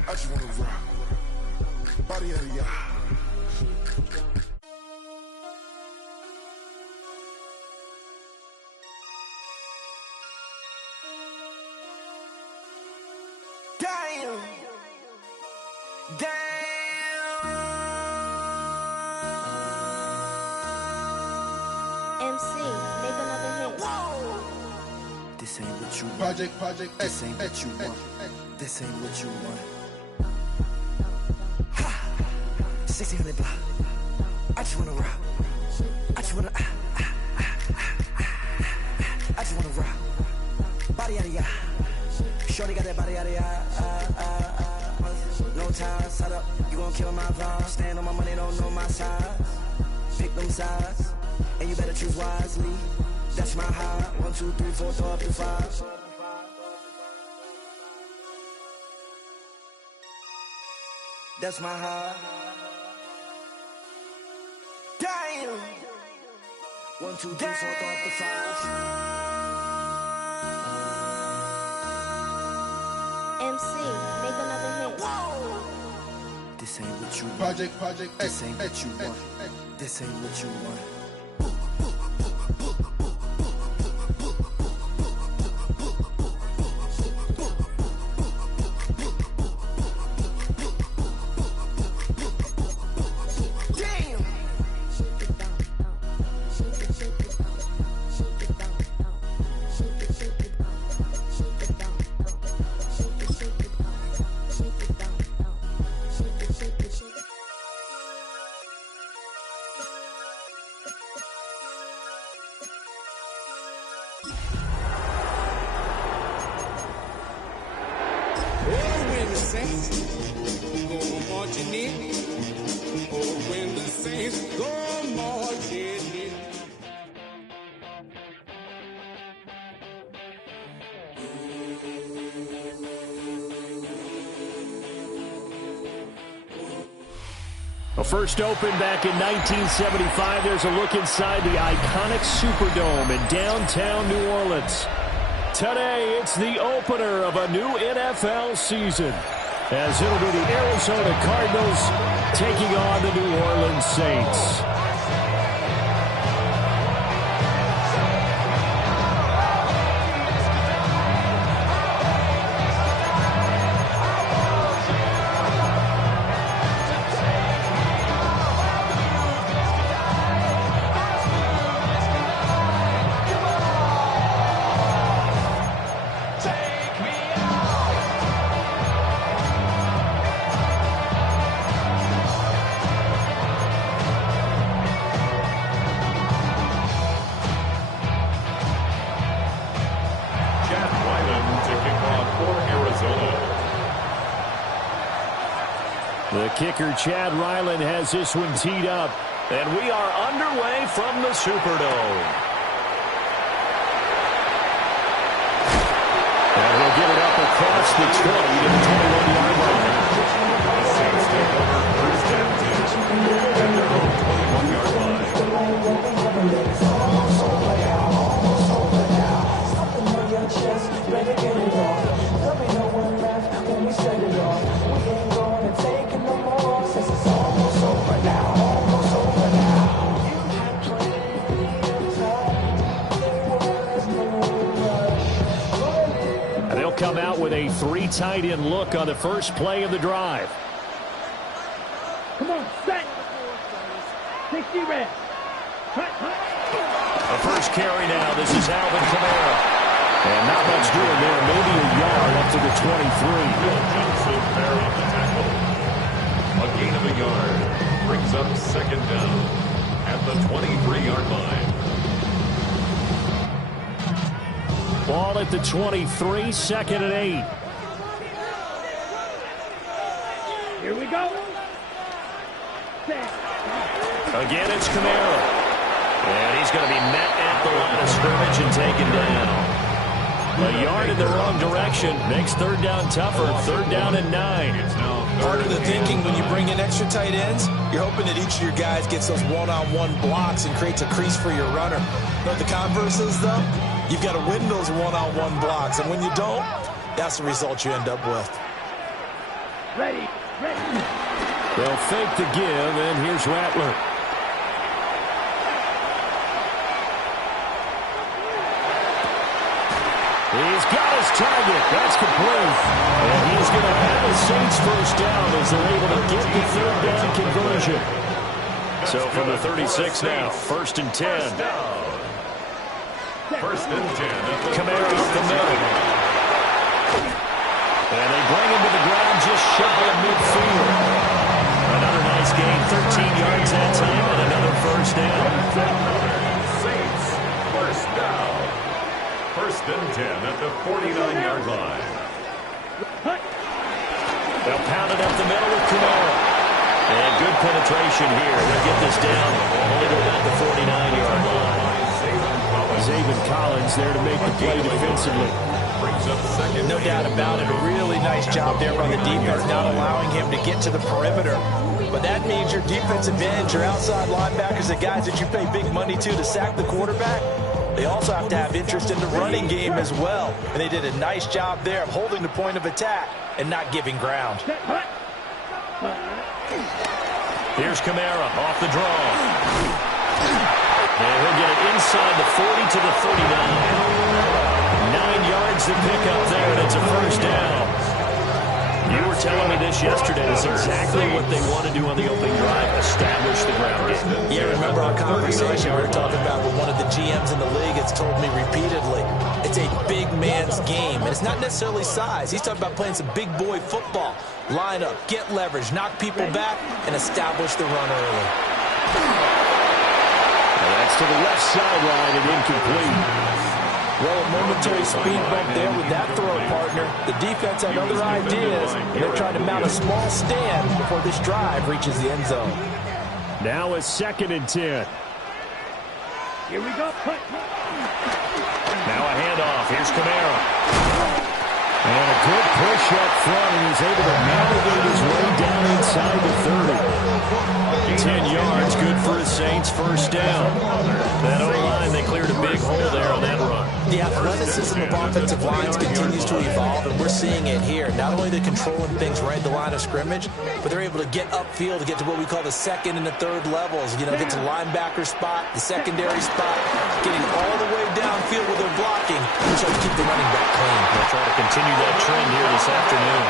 I just wanna rock. Body out of y'all. Damn! MC, make another hit. This ain't what you want. Project X. This ain't what you want. This ain't what you want. 1600 block. I just wanna rock. I just wanna. I just wanna rock. Body out of ya. Shorty got that body out of ya. No ties, set up. You gon' kill my vibe. Stand on my money, don't know my size. Pick them sides, and you better choose wisely. That's my high. 1, 2, 3, 4, throw up to 5. That's my high. Damn. 1, 2, 3, 4, throw up to 5. MC, make another hit. This ain't what you want. Project X. This ain't what you want. This ain't what you want. First opened back in 1975, there's a look inside the iconic Superdome in downtown New Orleans. Today, it's the opener of a new NFL season, as it'll be the Arizona Cardinals taking on the New Orleans Saints. The kicker, Chad Ryland, has this one teed up. And we are underway from the Superdome. And we'll get it up across the 20 to the 21-yard line. The Saints take over first and 10 at their own 21-yard line. Something on your chest, better get it off. There'll be no one left when we set it off. We ain't gonna take it no more, since it's almost over now. Almost over now. You had plenty of time. There was no rush. And they'll come out with a 3 tight end look on the first play of the drive. Come on, set. 60 red. Cut. The first carry now. This is Alvin Kamara. And not much doing there. Maybe a yard up to the 23. Bill Johnson there on the tackle. A gain of a yard brings up second down at the 23-yard line. Ball at the 23, second and 8. Here we go. Set. Again, it's Kamara. And he's going to be met at the line of scrimmage and taken down. A yard in the wrong direction makes third down tougher. Third down and 9. It's now of the thinking when you bring in extra tight ends, you're hoping that each of your guys gets those one-on-one blocks and creates a crease for your runner. You know what the converse is, though? You've got to win those one-on-one blocks, and when you don't, that's the result you end up with. Ready. They'll fake the give, and here's Rattler. He's got his target. That's complete. And he's going to have a Saints first down as they're able to get the third down conversion. So from the 36 now, 1st and 10. First and 10. Kamara up the middle. And they bring him to the ground just shy of midfield. Another nice gain, 13 yards that time, and another first down. Saints, first down. First and 10 at the 49-yard line. They'll pound it up the middle with Kamara. And good penetration here. They'll get this down only to about the 49-yard line. Zaven Collins there to make the play defensively. Brings up second. No doubt about it. A really nice job there by the defense, not allowing him to get to the perimeter. But that means your defensive ends, your outside linebackers, the guys that you pay big money to sack the quarterback, they also have to have interest in the running game as well. And they did a nice job there of holding the point of attack and not giving ground. Here's Kamara off the draw. And he'll get it inside the 40 to the 39. 9 yards to pick up there, and it's a first down. You were telling me this yesterday. It's exactly what they want to do on the opening drive, establish the ground game. Yeah, remember our conversation we were talking about with one of the GMs in the league that's told me repeatedly, it's a big man's game, and it's not necessarily size. He's talking about playing some big boy football. Line up, get leverage, knock people back, and establish the run early. And that's to the left sideline and incomplete. Well, a momentary speed bump there with that throw, partner. The defense had other ideas, and they're trying to mount a small stand before this drive reaches the end zone. Now a 2nd and 10. Here we go. Now a handoff. Here's Kamara. And a good push up front, and he's able to navigate his way down inside the 30. 10 yards, good for the Saints, first down. That O-line, they cleared a big hole there on that run. The athleticism of offensive lines continues to evolve, and we're seeing it here. Not only are they controlling things right at the line of scrimmage, but they're able to get upfield to get to what we call the 2nd and the 3rd levels. You know, get to the linebacker spot, the secondary spot, getting all the way downfield with their blocking, which will keep the running back clean. They'll try to continue that trend here this afternoon.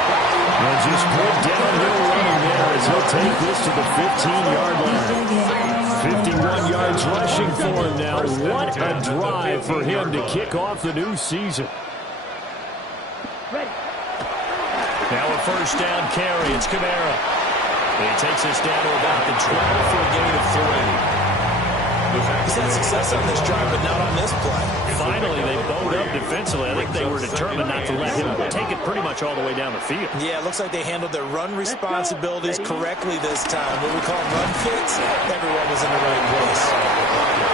And just good downhill running there as he'll take this to the 15-yard line. 51 yards rushing for him now. What a drive for him to kick off the new season. Now a first down carry. It's Kamara. And he takes us down to about the 12 for a gain of 3. He's had success on this drive, but not on this play. Finally, they bowed up defensively. I think they were determined not to let him take it pretty much all the way down the field. Yeah, it looks like they handled their run responsibilities correctly this time. What we call run fits, everyone was in the right place.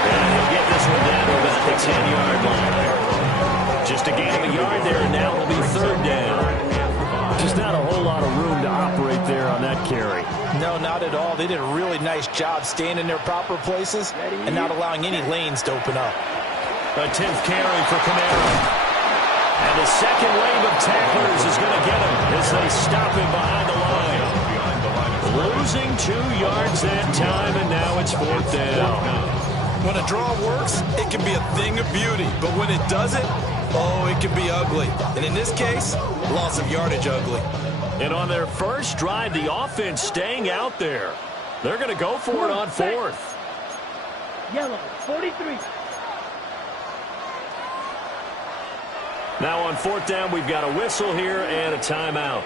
And he'll get this one down to about the 10-yard line. Just a gain of a yard there, and now it'll be 3rd down. Just not a whole lot of room to operate there on that carry. No, not at all. They did a really nice job staying in their proper places and not allowing any lanes to open up. A 10th carry for Kamara. And the second wave of tacklers is going to get him as they stop him behind the line. Losing 2 yards that time, and now it's 4th down. When a draw works, it can be a thing of beauty. But when it doesn't, oh, it can be ugly. And in this case, loss of yardage ugly. And on their first drive, the offense staying out there. They're going to go for it on 4th. Yellow, 43. Now on 4th down, we've got a whistle here and a timeout.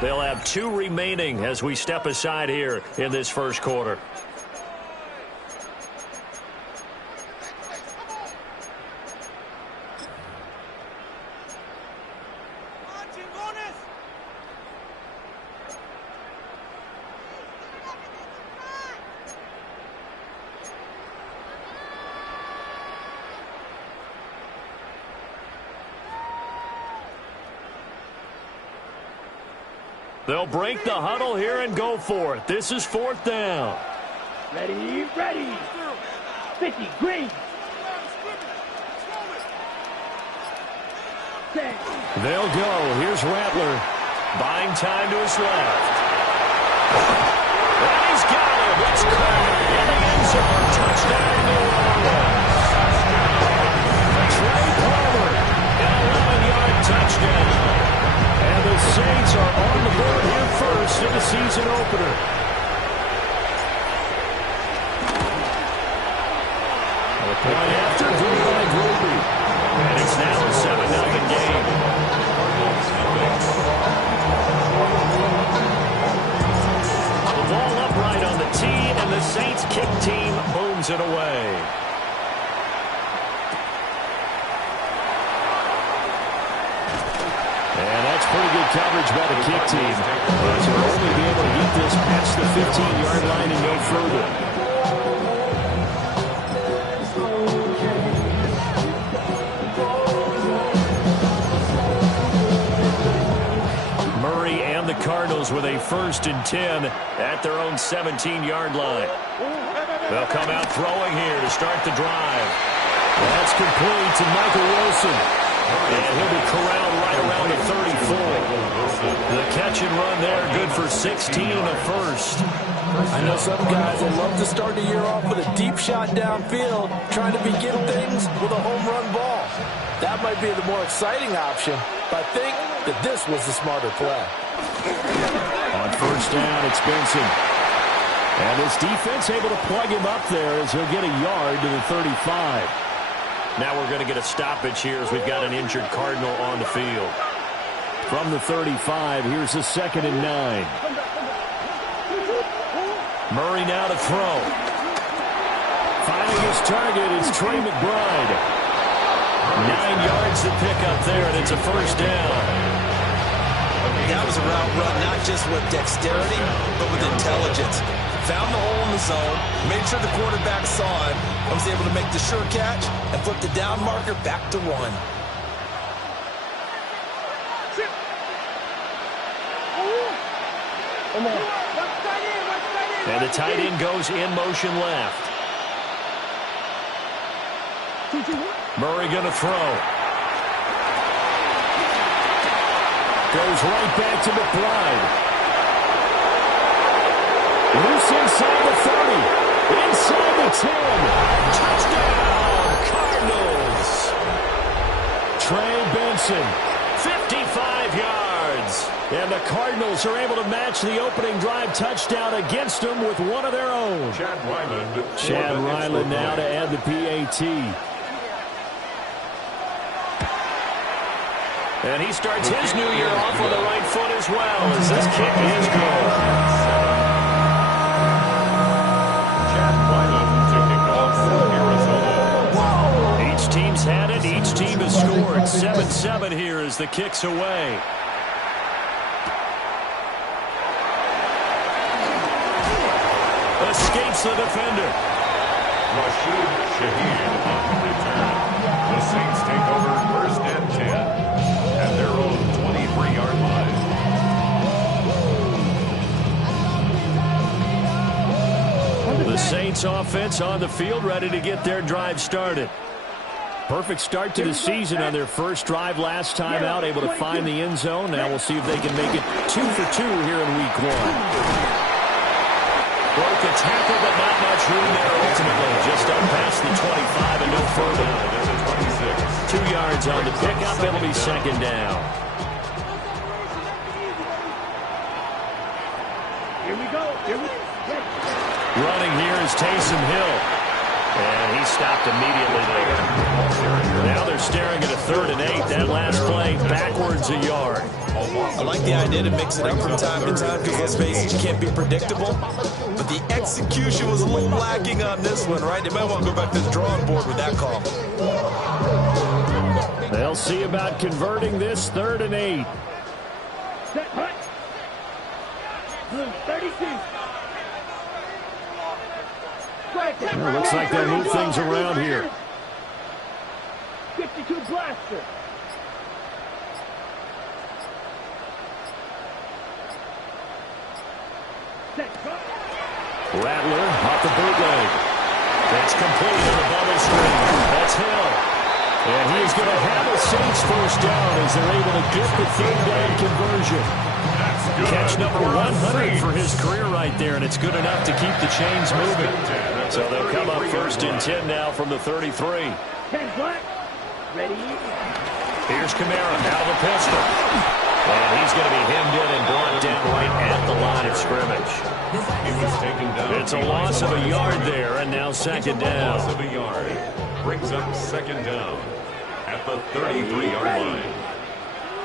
They'll have 2 remaining as we step aside here in this first quarter. They'll break the huddle here and go for it. This is 4th down. Ready, ready. 50, green. They'll go. Here's Rattler. Buying time to his left. And he's got him. It's caught in the end zone. Touchdown, New Orleans. Trey Palmer, an 11-yard touchdown. And the Saints are on the board here first in the season opener. A point after, good by Groby. And it's now a 7-0 game. The ball upright on the tee, and the Saints kick team booms it away. And that's pretty good coverage by the kick team. As they'll only be able to get this past the 15-yard line and no further. The Cardinals with a 1st and 10 at their own 17-yard line. They'll come out throwing here to start the drive. That's complete to Michael Wilson. And he'll be corralled right around the 34. The catch and run there, good for 16 and a first. I know some guys will love to start the year off with a deep shot downfield, trying to begin things with a home run ball. That might be the more exciting option, but I think that this was the smarter play. On 1st down, it's Benson. And this defense able to plug him up there as he'll get a yard to the 35. Now we're going to get a stoppage here as we've got an injured Cardinal on the field. From the 35, here's a 2nd and 9. Murray now to throw. Finding his target is Trey McBride. 9 yards to pick up there, and it's a 1st down. That was a route run, not just with dexterity, but with intelligence. Found the hole in the zone, made sure the quarterback saw it, and was able to make the sure catch and flip the down marker back to 1. And the tight end goes in motion left. Murray going to throw. Goes right back to McBride. Loose inside the 30. Inside the 10. Touchdown, Cardinals. Trey Benson, 55 yards. And the Cardinals are able to match the opening drive touchdown against them with one of their own. Chad Ryland now to add the PAT. And he starts his new year off with the right foot as well as this kick is good. Chad Wyman to kick off for Arizona. Each team's had it. Each team has scored. 7-7 here as the kick's away. Escapes the defender. Rashid Shaheed on the return. The Saints take over 1st and 10 at their own 23-yard line. The Saints offense on the field, ready to get their drive started. Perfect start to the season on their first drive last time out, able to find the end zone. Now we'll see if they can make it 2 for 2 here in week 1. Broke a tackle, but not much room there ultimately. Just up past the 25 and no further. 2 yards on the pickup. It'll be 2nd down. Here we go. Here we go. Running here is Taysom Hill. And he stopped immediately there. Now they're staring at a 3rd and 8. That last play backwards a yard. I like the idea to mix it up from time to time because let's face it, you can't be predictable. But the execution was a little lacking on this one, right? They might want to go back to the drawing board with that call. They'll see about converting this 3rd and 8. Set, hut. Blue, 32. Well, looks like they'll move things around here. 52 blaster. Rattler off the bootleg. It's complete on the bubble screen. That's Hill. And he's going to have a Saints first down as they're able to get the third down conversion. Catch number 100 for his career right there, and it's good enough to keep the chains moving. So they'll come up first and 10 now from the 33. 10 black. Ready. Here's Kamara out of the pistol. And he's going to be hemmed in and brought down right at the line of scrimmage. He was taken down. It's a loss of a yard there, and now second down. Loss of a yard. Brings up second down at the 33-yard line.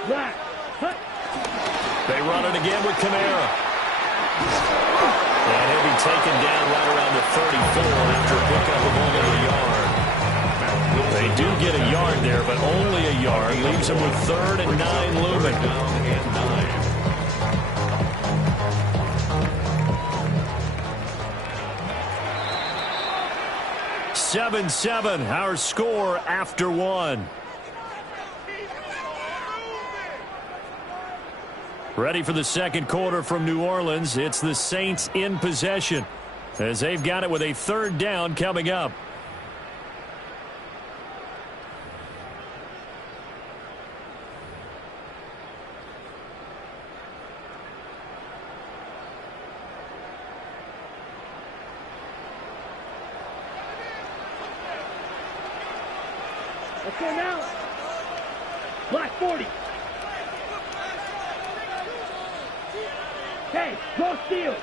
Black. They run it again with Kamara. And he'll be taken down right around the 34 after a pickup of only a yard. They do get a yard there, but only a yard. Leaves them with 3rd and 9 looming. Down and 9. 7-7, our score after 1. Ready for the second quarter from New Orleans. It's the Saints in possession as they've got it with a third down coming up. Let's go now. Black 40. Hey, go steal.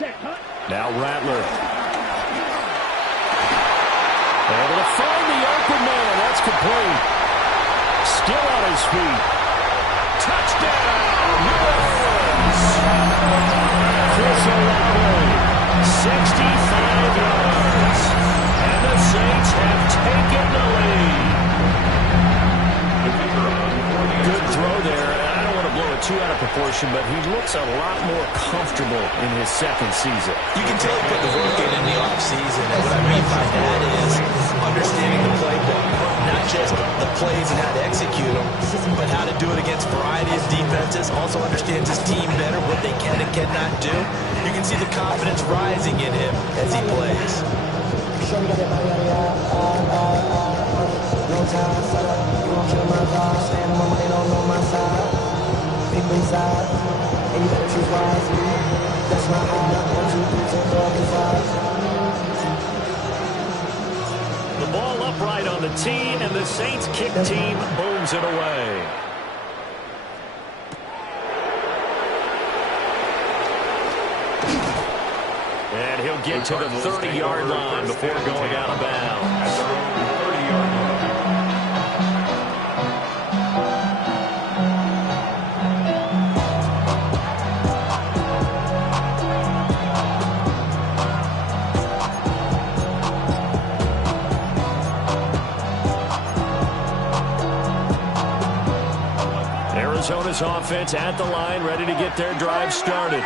Check, huh? Now Rattler. Able to find the open man. That's complete. Still on his feet. Touchdown, New Orleans. Chris Olave, 65 yards. And the Saints have taken the lead. Good throw there. I don't want to blow it too out of proportion, but he looks a lot more comfortable in his second season. You can tell he put the work in the offseason, and what I mean by that is understanding the playbook. Not just the plays and how to execute them, but how to do it against a variety of defenses. Also understands his team better, what they can and cannot do. You can see the confidence rising in him as he plays. The ball upright on the tee, and the Saints kick team booms it away. And he'll get to the 30-yard line before going out of bounds. 30-yard line. Arizona's offense at the line, ready to get their drive started.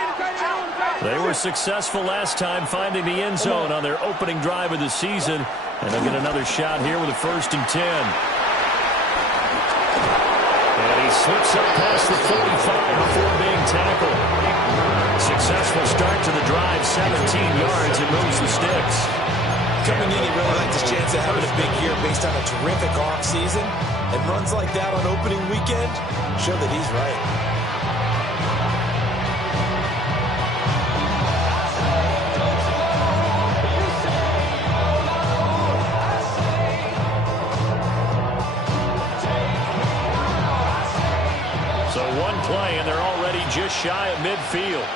They were successful last time finding the end zone on their opening drive of the season, and they'll get another shot here with a 1st and 10. And he slips up past the 45 before being tackled. Successful start to the drive, 17 yards, and moves the sticks. Coming in, he really liked his chance of having a big year based on a terrific offseason. And runs like that on opening weekend show that he's right. So one play, and they're already just shy of midfield.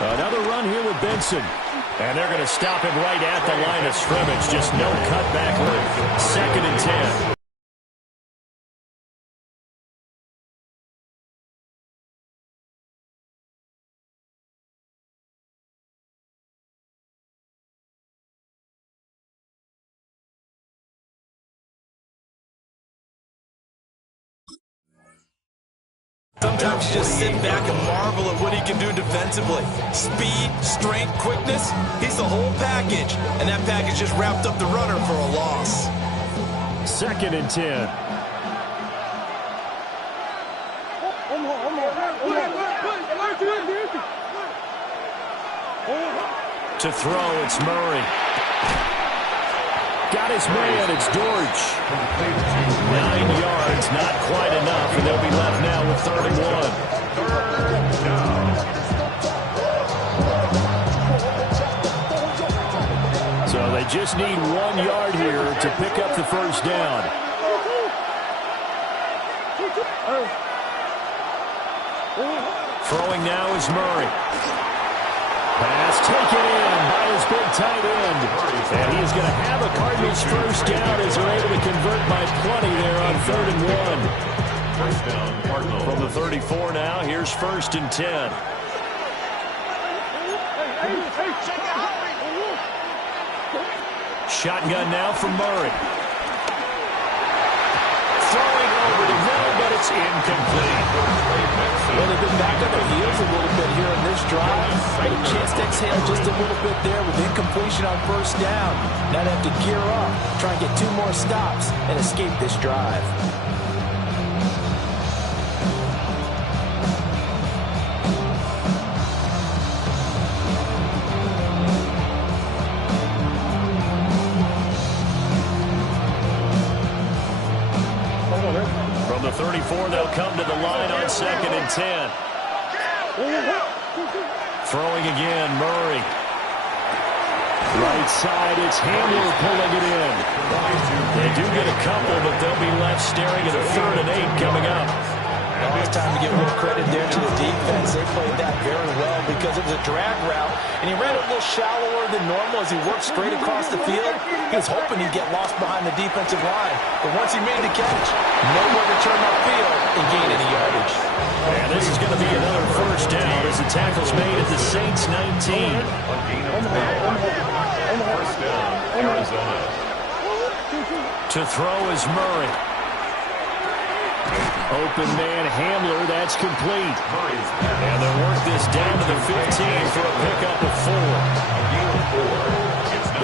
Another run here with Benson. And they're going to stop him right at the line of scrimmage. Just no cutback move. 2nd and 10. Sometimes you just sit back and marvel at what he can do defensively. Speed, strength, quickness, he's the whole package. And that package just wrapped up the runner for a loss. 2nd and 10. To throw, it's Murray. Got his man, it's Dortch. 9 yards, not quite enough, and they'll be left now with 3rd and 1. So they just need 1 yard here to pick up the first down. Throwing now is Murray. Pass taken in by his big tight end. And he's going to have a Cardinals first down as they're able to convert by plenty there on 3rd and 1. First down, Cardinals. From the 34 now, here's 1st and 10. Shotgun now from Murray. Throwing over to Hill, but it's incomplete. Well, they've been back on their heels a little bit here in this drive. Had a chance to exhale just a little bit there with incompletion on first down. Now they have to gear up, try and get 2 more stops, and escape this drive. From the 34, they'll come to the line on 2nd and 10. Throwing again, Murray. Right side, it's Hamler pulling it in. They do get a couple, but they'll be left staring at a 3rd and 8 coming up. Well, it's time to give real credit there to the defense. They played that very well because it was a drag route, and he ran a little shallower than normal as he worked straight across the field. He was hoping he'd get lost behind the defensive line, but once he made the catch, nowhere to turn upfield and gain any yardage. And this is going to be another first down as the tackle's made at the Saints 19. First down, Arizona. To throw is Murray. Open man Hamler, that's complete. And they'll work this down to the 15 for a pickup of 4.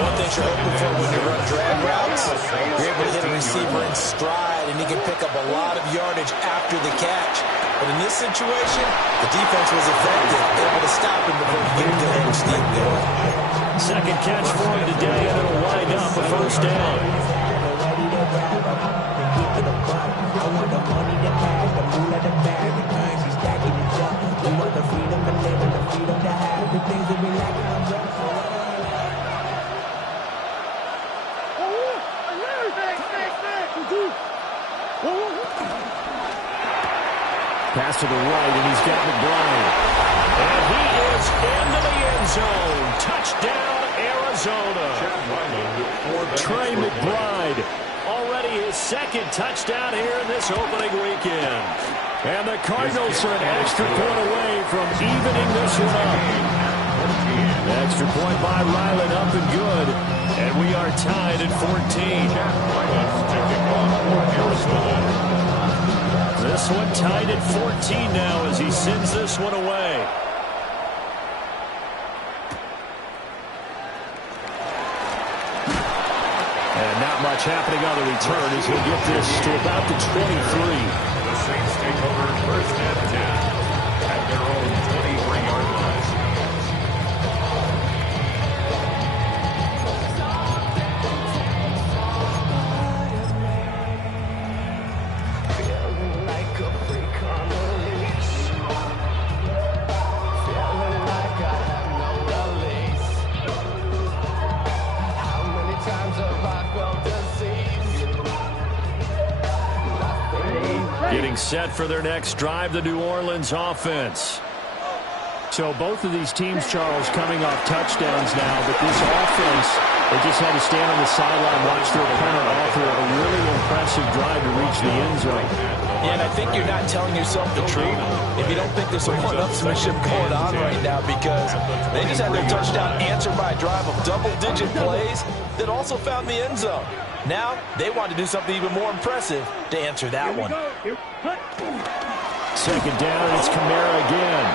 One thing you're hoping for when you run drag routes, you're able to hit a receiver in stride, and he can pick up a lot of yardage after the catch. But in this situation, the defense was effective, able to stop him before he could get ahead and steep going. Second catch for him today, and it'll wind up a first down. Pass to the right, and he's got McBride. And he is into the end zone. Touchdown, Arizona. Trey McBride, already his 2nd touchdown here in this opening weekend. And the Cardinals are an extra point away from evening this one up. Extra point by Ryland, up and good. And we are tied at 14. This one tied at 14 now as he sends this one away. And not much happening on the return as he'll get this to about the 23. The Saints take over 1st and 10 at their own 23-yard line. Getting set for their next drive, the New Orleans offense. So both of these teams, Charles, coming off touchdowns now, but this offense, they just had to stand on the sideline, watch their opponent offer a really impressive drive to reach the end zone. Yeah, and I think you're not telling yourself the truth if you don't think there's some one-upsmanship going on right now, because they just had their touchdown answered by a drive of double-digit plays that also found the end zone. Now, they want to do something even more impressive to answer that one. Second down, and it's Kamara again.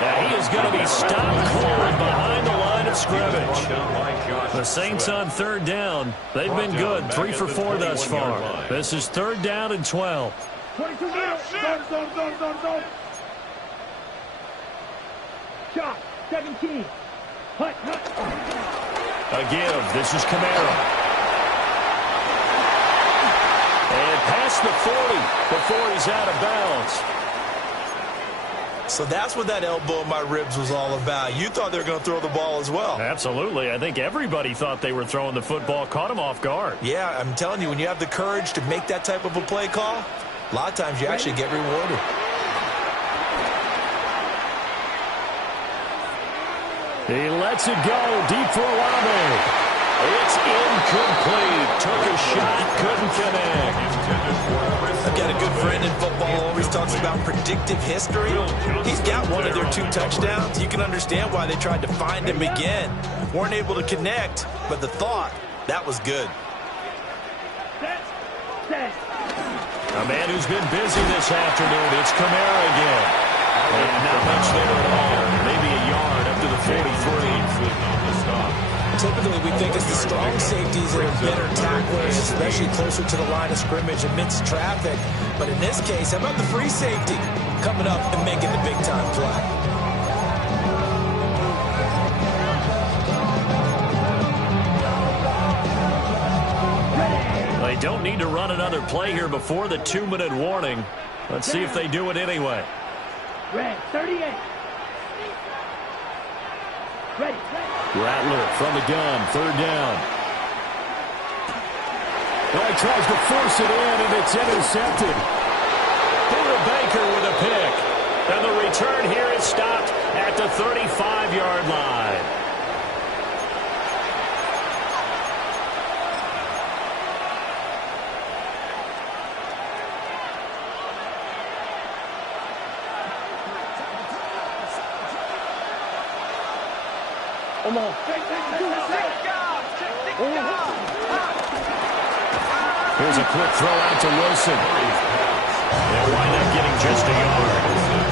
Now he is going to be stopped cold behind the line of scrimmage. The Saints on third down. They've been good, 3 for 4 thus far. This is third down and 12. 22 middle. Zone. Shot. 17. Hut. A give. This is Kamara. And past the 40 before he's out of bounds. So that's what that elbow in my ribs was all about. You thought they were going to throw the ball as well. Absolutely. I think everybody thought they were throwing the football, caught him off guard. Yeah, I'm telling you, when you have the courage to make that type of a play call, a lot of times you actually get rewarded. He lets it go deep for Olave. It's incomplete. Took a shot, couldn't connect. I've got a good friend in football, always talks about predictive history. He's got one of their 2 touchdowns. You can understand why they tried to find him again. Weren't able to connect, but the thought, that was good. A man who's been busy this afternoon, it's Kamara again. And not much there at all. Maybe a yard up to the 43. Typically, we think it's the strong safeties that are better tacklers, especially closer to the line of scrimmage amidst traffic. But in this case, how about the free safety coming up and making the big-time play? They don't need to run another play here before the 2-minute warning. Let's see if they do it anyway. Red, 38. Ready. Rattler from the gun, third down. Well, he tries to force it in, and it's intercepted. Buda Baker with a pick. And the return here is stopped at the 35-yard line. Here's a quick throw out to Wilson. They'll wind up getting just a yard,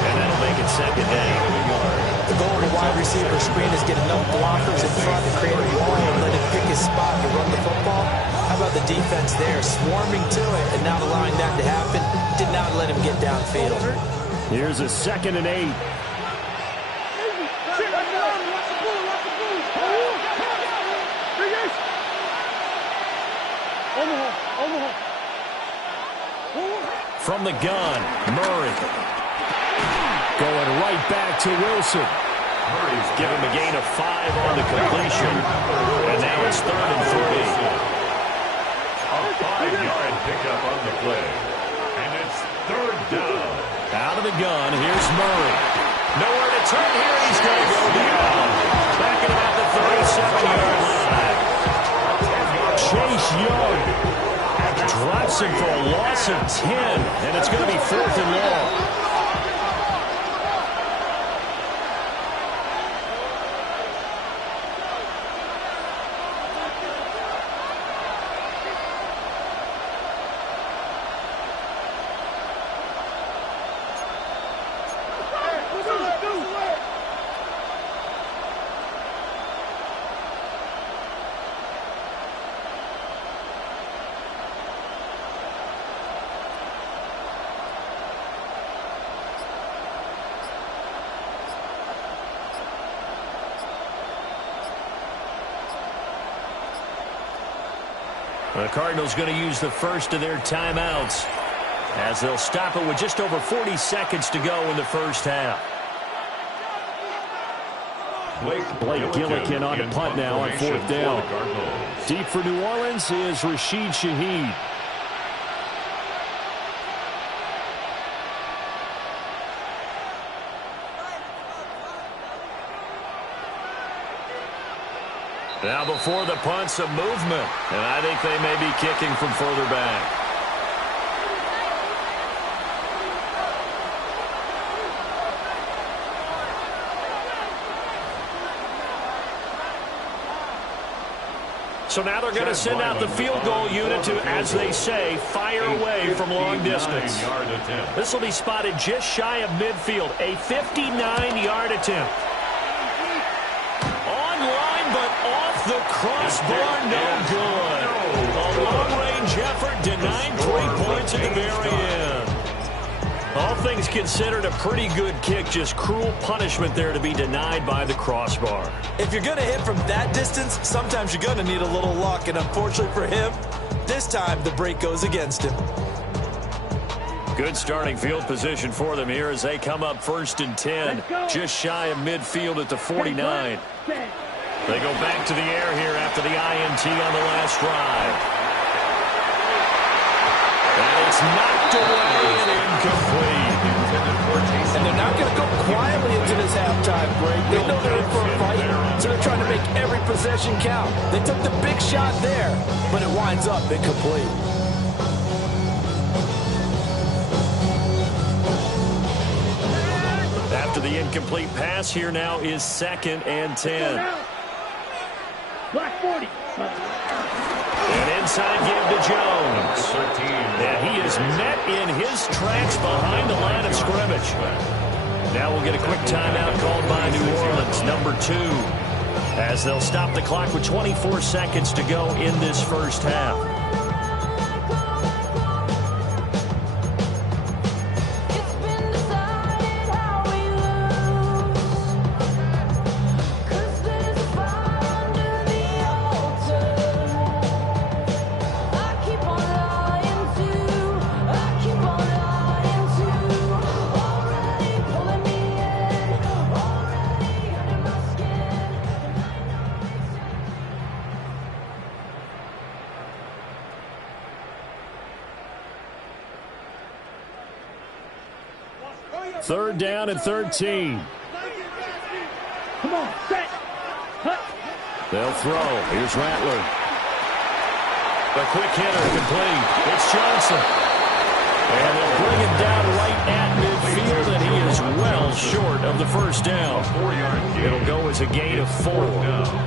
and that'll make it second down. The goal of a wide receiver screen is get enough blockers in front to create a wall and let him pick his spot to run the football. How about the defense there, swarming to it and not allowing that to happen? Did not let him get downfield. Here's a 2nd and 8. From the gun, Murray. Going right back to Wilson. Murray's given him a gain of 5 on the completion. And now it's 3rd and 3. A 5-yard pickup on the play. And it's 3rd down. Out of the gun, here's Murray. Nowhere to turn here, he's going to go down. Back at about the 37-yard line. Chase Young drops him for a loss of 10, and it's going to be 4th and long. The Cardinals going to use the first of their timeouts as they'll stop it with just over 40 seconds to go in the first half. Blake Gillikin on the punt now on 4th down. Deep for New Orleans is Rashid Shaheed. Now before the punt, some movement. And I think they may be kicking from further back. So now they're going to send out the field goal unit to, as they say, fire away from long distance. This will be spotted just shy of midfield. A 59-yard attempt. Online, but off the crossbar, no good. A long-range effort denied 3 points at the very end. All things considered, a pretty good kick. Just cruel punishment there to be denied by the crossbar. If you're going to hit from that distance, sometimes you're going to need a little luck. And unfortunately for him, this time the break goes against him. Good starting field position for them here as they come up 1st and 10. Just shy of midfield at the 49. They go back to the air here after the INT on the last drive. And it's knocked away and incomplete. And they're not going to go quietly into this halftime break. They know they're in for a fight, so they're trying to make every possession count. They took the big shot there, but it winds up incomplete. After the incomplete pass, here now is 2nd and 10. Black 40. An inside give to Jones. And he is met in his tracks behind the line of scrimmage. Now we'll get a quick timeout called by New Orleans, number 2, as they'll stop the clock with 24 seconds to go in this first half. Third down and 13. Come on, set. Hut. They'll throw. Here's Rattler. A quick hitter complete. It's Johnson. And they'll bring him down right at midfield, and he is well short of the first down. It'll go as a gain of 4.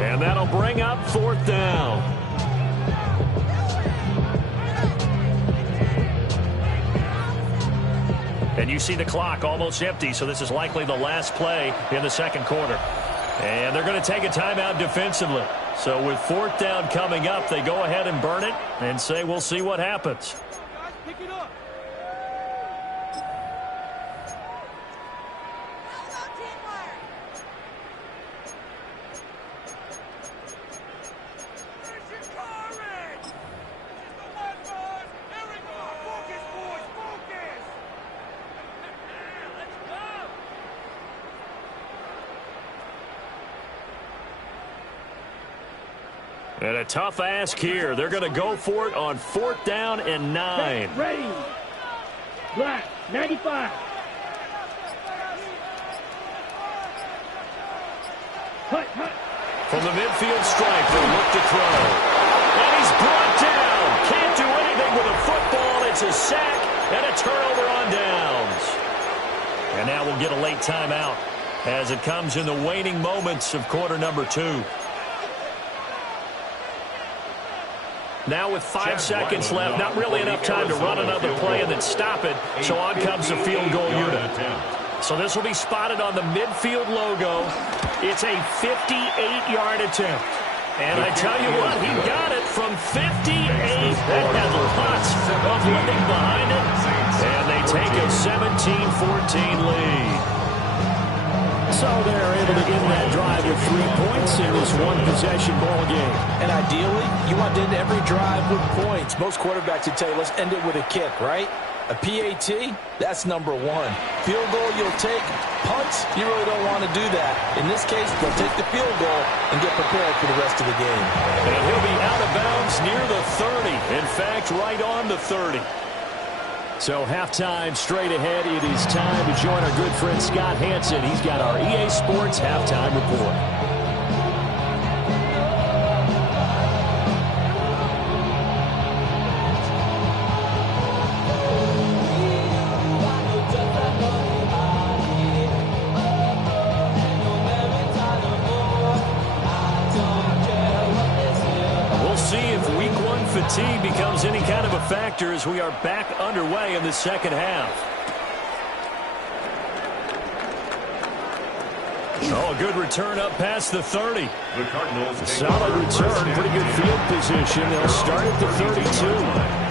And that'll bring up 4th down. And you see the clock almost empty, so this is likely the last play in the second quarter. And they're going to take a timeout defensively. So with 4th down coming up, they go ahead and burn it and say, we'll see what happens. Pick it up. And a tough ask here. They're going to go for it on 4th down and 9. Ready. Black, 95. Hut, hut. From the midfield stripe, they'll look to throw. And he's brought down. Can't do anything with a football. It's a sack and a turnover on downs. And now we'll get a late timeout as it comes in the waning moments of quarter number 2. Now with 5 seconds left, not really enough time to run another play and then stop it, so on comes the field goal unit. So this will be spotted on the midfield logo. It's a 58-yard attempt. And I tell you what, he got it from 58. That had lots of leg behind it. And they take a 17-14 lead. So they're able to end that drive with 3 points in this one-possession ball game. And ideally, you want to end every drive with points. Most quarterbacks would tell you, let's end it with a kick, right? A PAT, that's number 1. Field goal you'll take. Punts, you really don't want to do that. In this case, they'll take the field goal and get prepared for the rest of the game. And he'll be out of bounds near the 30. In fact, right on the 30. So halftime straight ahead. It is time to join our good friend Scott Hansen. He's got our EA Sports halftime report. any kind of a factor as we are back underway in the second half. Oh, a good return up past the 30. The Cardinals. A solid return, pretty good field position. They'll start at the 32.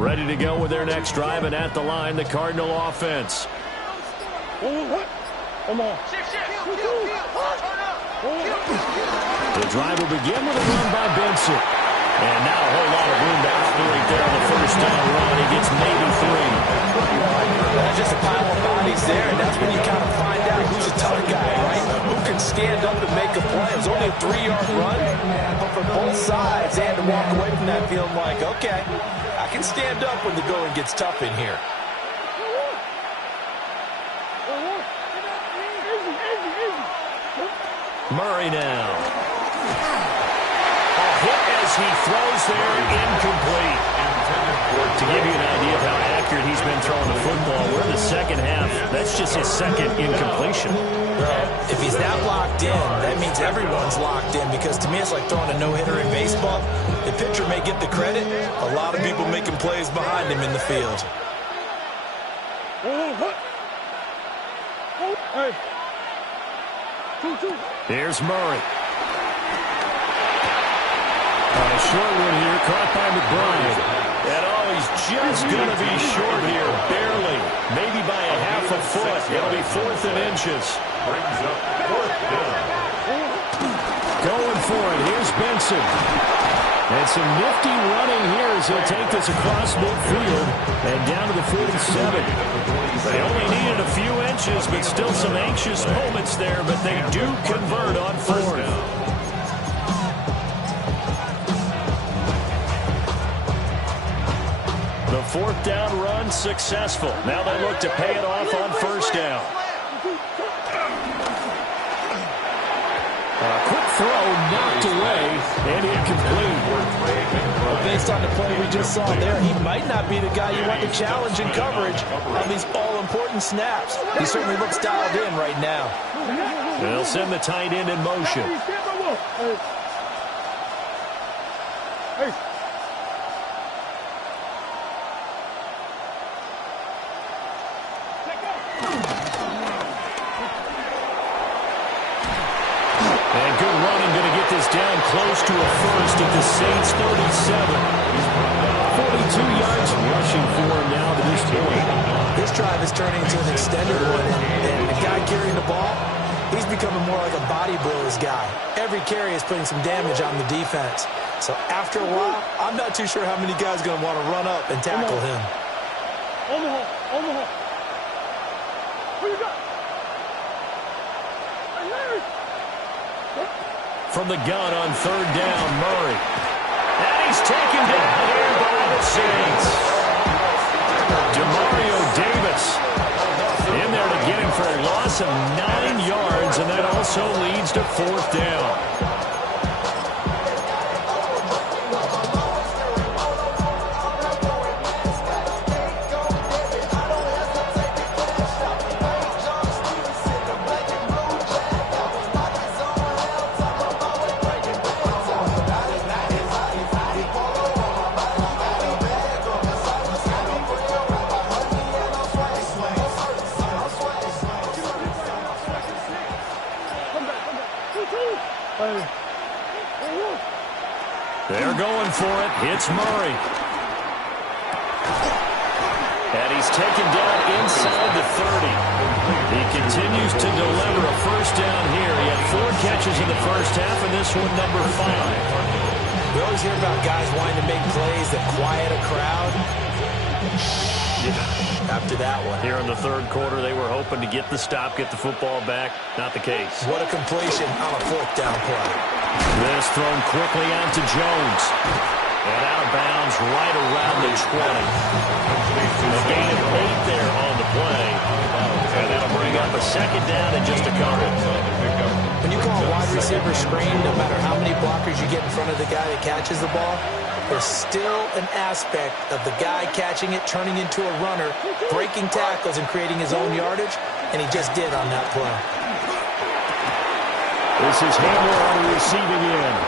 Ready to go with their next drive, and at the line, the Cardinal offense. The drive will begin with a run by Benson. And now a whole lot of room to operate there on the first down run. He gets maybe 3. That's just a pile of bodies there, and that's when you kind of find out who's a tough guy, right? Who can stand up and make a play. It was only a 3-yard run, but for both sides, they had to walk away from that feeling like, okay, I can stand up when the going gets tough in here. Murray now. A hit as he throws there, incomplete. To give you an idea of how accurate he's been throwing the football, we're in the second half. That's just his second incompletion. Well, if he's that locked in, that means everyone's locked in, because to me it's like throwing a no-hitter in baseball. The pitcher may get the credit, a lot of people making plays behind him in the field. Here's Murray. A short one here, caught by McBride. And oh, he's just going to be short here, barely. Maybe by a half a foot. It'll be 4th and inches. Brings up 4th down. Going for it. Here's Benson. And some nifty running here as he'll take this across midfield and down to the 47. They only needed a few inches, but still some anxious moments there, but they do convert on 4th. The 4th down run successful. Now they look to pay it off on 1st down. A quick throw knocked away and incomplete. Well, based on the play we just saw there, he might not be the guy you want to challenge in coverage on these all-important snaps. He certainly looks dialed in right now. They'll send the tight end in motion. And good running, going to get this down close to a first at the Saints 37. 42 yards rushing for him now to this point. This drive is turning into an extended one, and the guy carrying the ball, he's becoming more like a body blows guy. Every carry is putting some damage on the defense. So after a while, I'm not too sure how many guys are going to want to run up and tackle him. From the gun on 3rd down, Murray. And he's taken down here by the Saints. Demario Davis in there to get him for a loss of 9 yards, and that also leads to 4th down. They're going for it. It's Murray. And he's taken down inside the 30. He continues to deliver a 1st down here. He had 4 catches in the first half, and this one number 5. We always hear about guys wanting to make plays that quiet a crowd. After that one. Here in the 3rd quarter, they were hoping to get the stop, get the football back. Not the case. What a completion on a 4th down play. This thrown quickly out to Jones. And out of bounds right around the 20. A gain of 8 there on the play. And that'll bring bring up a second down and just a couple. When you call a wide receiver screen, no matter how many blockers you get in front of the guy that catches the ball, there's still an aspect of the guy catching it, turning into a runner, breaking tackles and creating his own yardage, and he just did on that play. This is Hamler on the receiving end.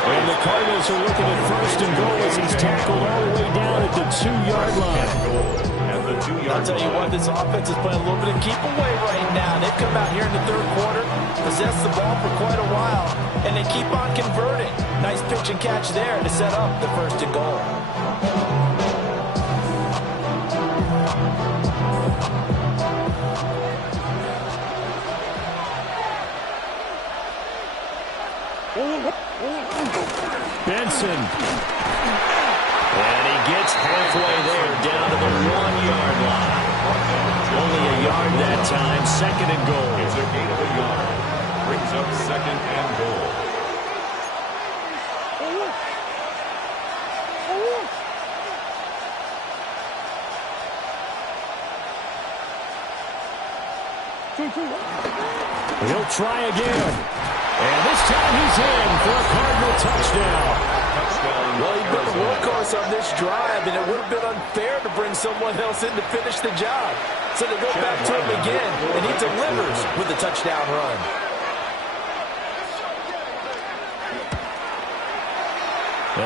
And the Cardinals are looking at first and goal as he's tackled all the way down at the 2-yard line. I'll tell you what, this offense is playing a little bit of keep away right now. They've come out here in the third quarter, possessed the ball for quite a while, and they keep on converting. Nice pitch and catch there to set up the first and goal. Benson. And he gets halfway there down to the 1-yard line. Only a yard that time, second and goal. It's a gain of a yard. Brings up second and goal. He'll try again. And this time he's in for a Cardinal touchdown. Well, he's been the workhorse on this drive, and it would have been unfair to bring someone else in to finish the job. So they go back to him again, and he delivers with the touchdown run.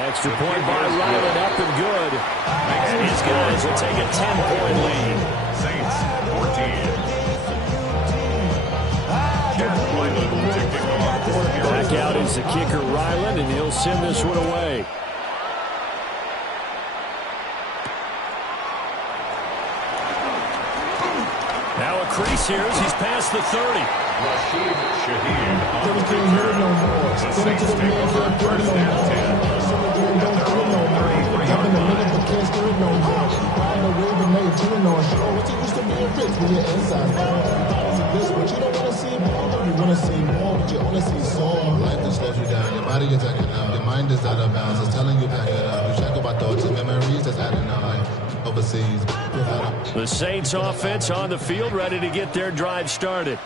Extra point by Ryland, up and good. And his guys will take a 10-point lead. Saints 14. Back out is the kicker, Ryland, and he'll send this one away. Now a crease here as he's past the 30. Rashid Shaheed on the return. The Saints take over first and 10. You want to see more, but you only see Saul. Life that slows you down. Your body is acting up. Your mind is out of bounds. It's telling you pack it up. You check about thoughts and memories that's adding up. Like overseas. The Saints offense on the field, ready to get their drive started.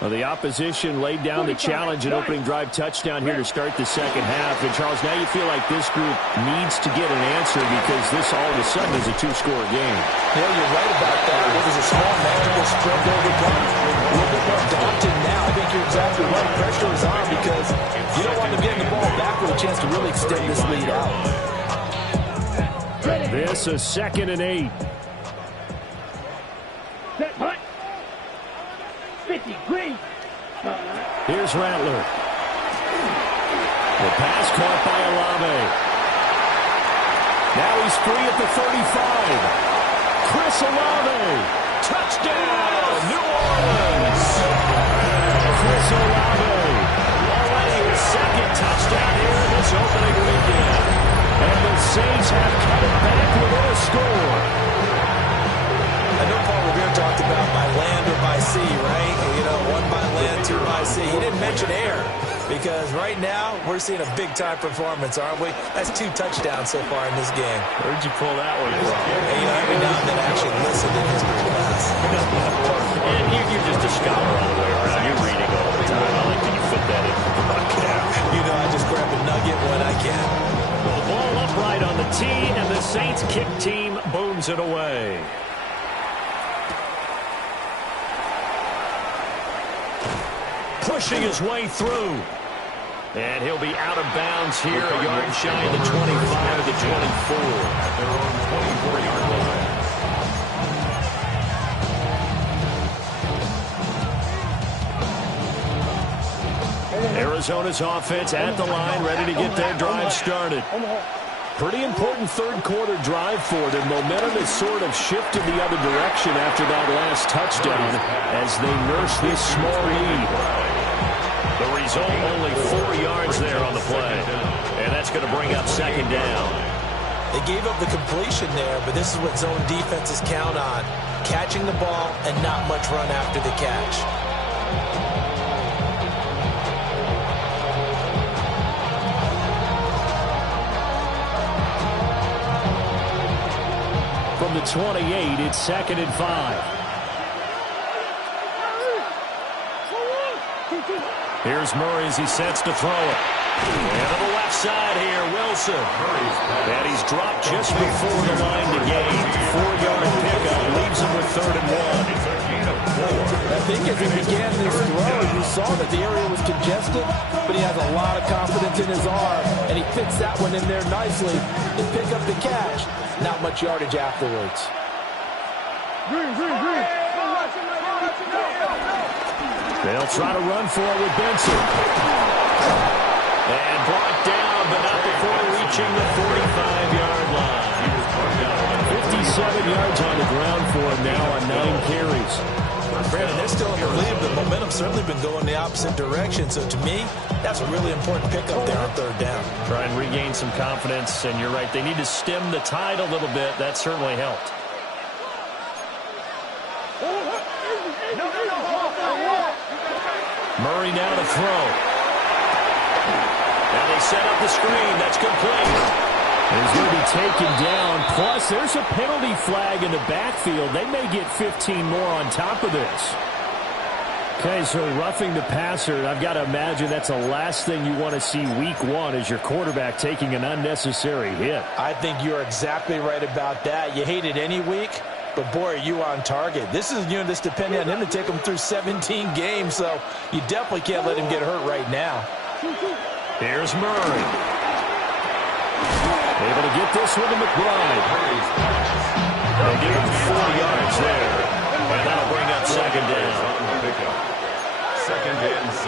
Well, the opposition laid down the challenge and opening drive touchdown here to start the second half. And, Charles, now you feel like this group needs to get an answer because this all of a sudden is a 2-score game. Yeah, you're right about that. It was a small manageable spread to overcome. A little bit more daunting now. I think you're exactly right. Pressure is on because you don't want them getting the ball back with a chance to really extend this lead out. This is 2nd and 8. Set, hut. 50, green. Here's Rattler. The pass caught by Olave. Now he's free at the 35. Chris Olave. Touchdown, New Orleans. Chris Olave. Already his second touchdown here this opening weekend. And the Saints have cut it back within a score. I know Paul Revere talked about by land or by sea, right? You know, one by land, two by sea. He didn't mention air because right now we're seeing a big-time performance, aren't we? That's 2 touchdowns so far in this game. Where'd you pull that one from? And, you know, every now and then I actually listened in history class. And you're just a scholar all the way around. You're reading all the time. I like that you fit that in the broadcast. You know, I just grab a nugget when I can. Well, the ball upright on the tee, and the Saints kick team booms it away. Pushing his way through. And he'll be out of bounds here, a yard shy of the 25 of the 24. At their own 24-yard line. Arizona's offense at the line, ready to get their drive started. Pretty important third-quarter drive for them. Momentum has sort of shifted the other direction after that last touchdown as they nurse this small lead. The result, only 4 yards there on the play. And that's going to bring up second down. They gave up the completion there, but this is what zone defenses count on. Catching the ball and not much run after the catch. From the 28, it's 2nd and 5. Here's Murray as he sets to throw it. And to the left side here, Wilson. And he's dropped just before the line to gain. 4-yard pickup leaves him with 3rd and 1. I think as he began this throw, you saw that the area was congested, but he has a lot of confidence in his arm, and he fits that one in there nicely to pick up the catch. Not much yardage afterwards. They'll try to run for it with Benson. And brought down, but not before reaching the 45-yard line. 57 yards on the ground for him now on 9 carries. Brandon, they're still in the lead, but momentum's certainly been going the opposite direction. So to me, that's a really important pickup there on 3rd down. Try and regain some confidence, and you're right. They need to stem the tide a little bit. That certainly helped. Murray now to throw. And they set up the screen. That's complete. He's going to be taken down. Plus, there's a penalty flag in the backfield. They may get 15 more on top of this. Okay, so roughing the passer, I've got to imagine that's the last thing you want to see week 1 as your quarterback taking an unnecessary hit. I think you're exactly right about that. You hate it any week, but boy, are you on target. This is this depending on him to take him through 17 games, so you definitely can't let him get hurt right now. Here's Murray. Able to get this with the McBride. They give him 4 yards there, and that'll bring up 2nd down. 2nd and 6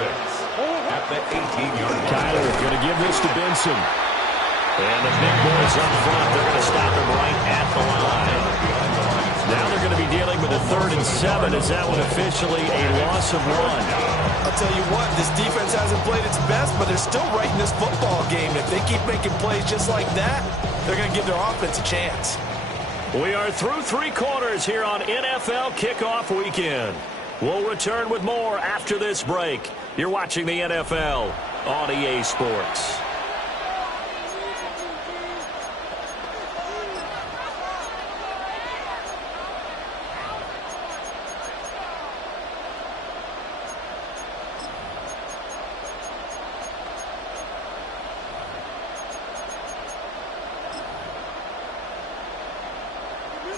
at the 18-yard line. Kyler going to give this to Benson. And the big boys up front, they're going to stop him right at the line. Now they're going to be dealing with a 3rd and 7. Is that one officially a loss of 1? I'll tell you what, this defense hasn't played its best, but they're still right in this football game. If they keep making plays just like that, they're going to give their offense a chance. We are through 3 quarters here on NFL Kickoff Weekend. We'll return with more after this break. You're watching the NFL on EA Sports.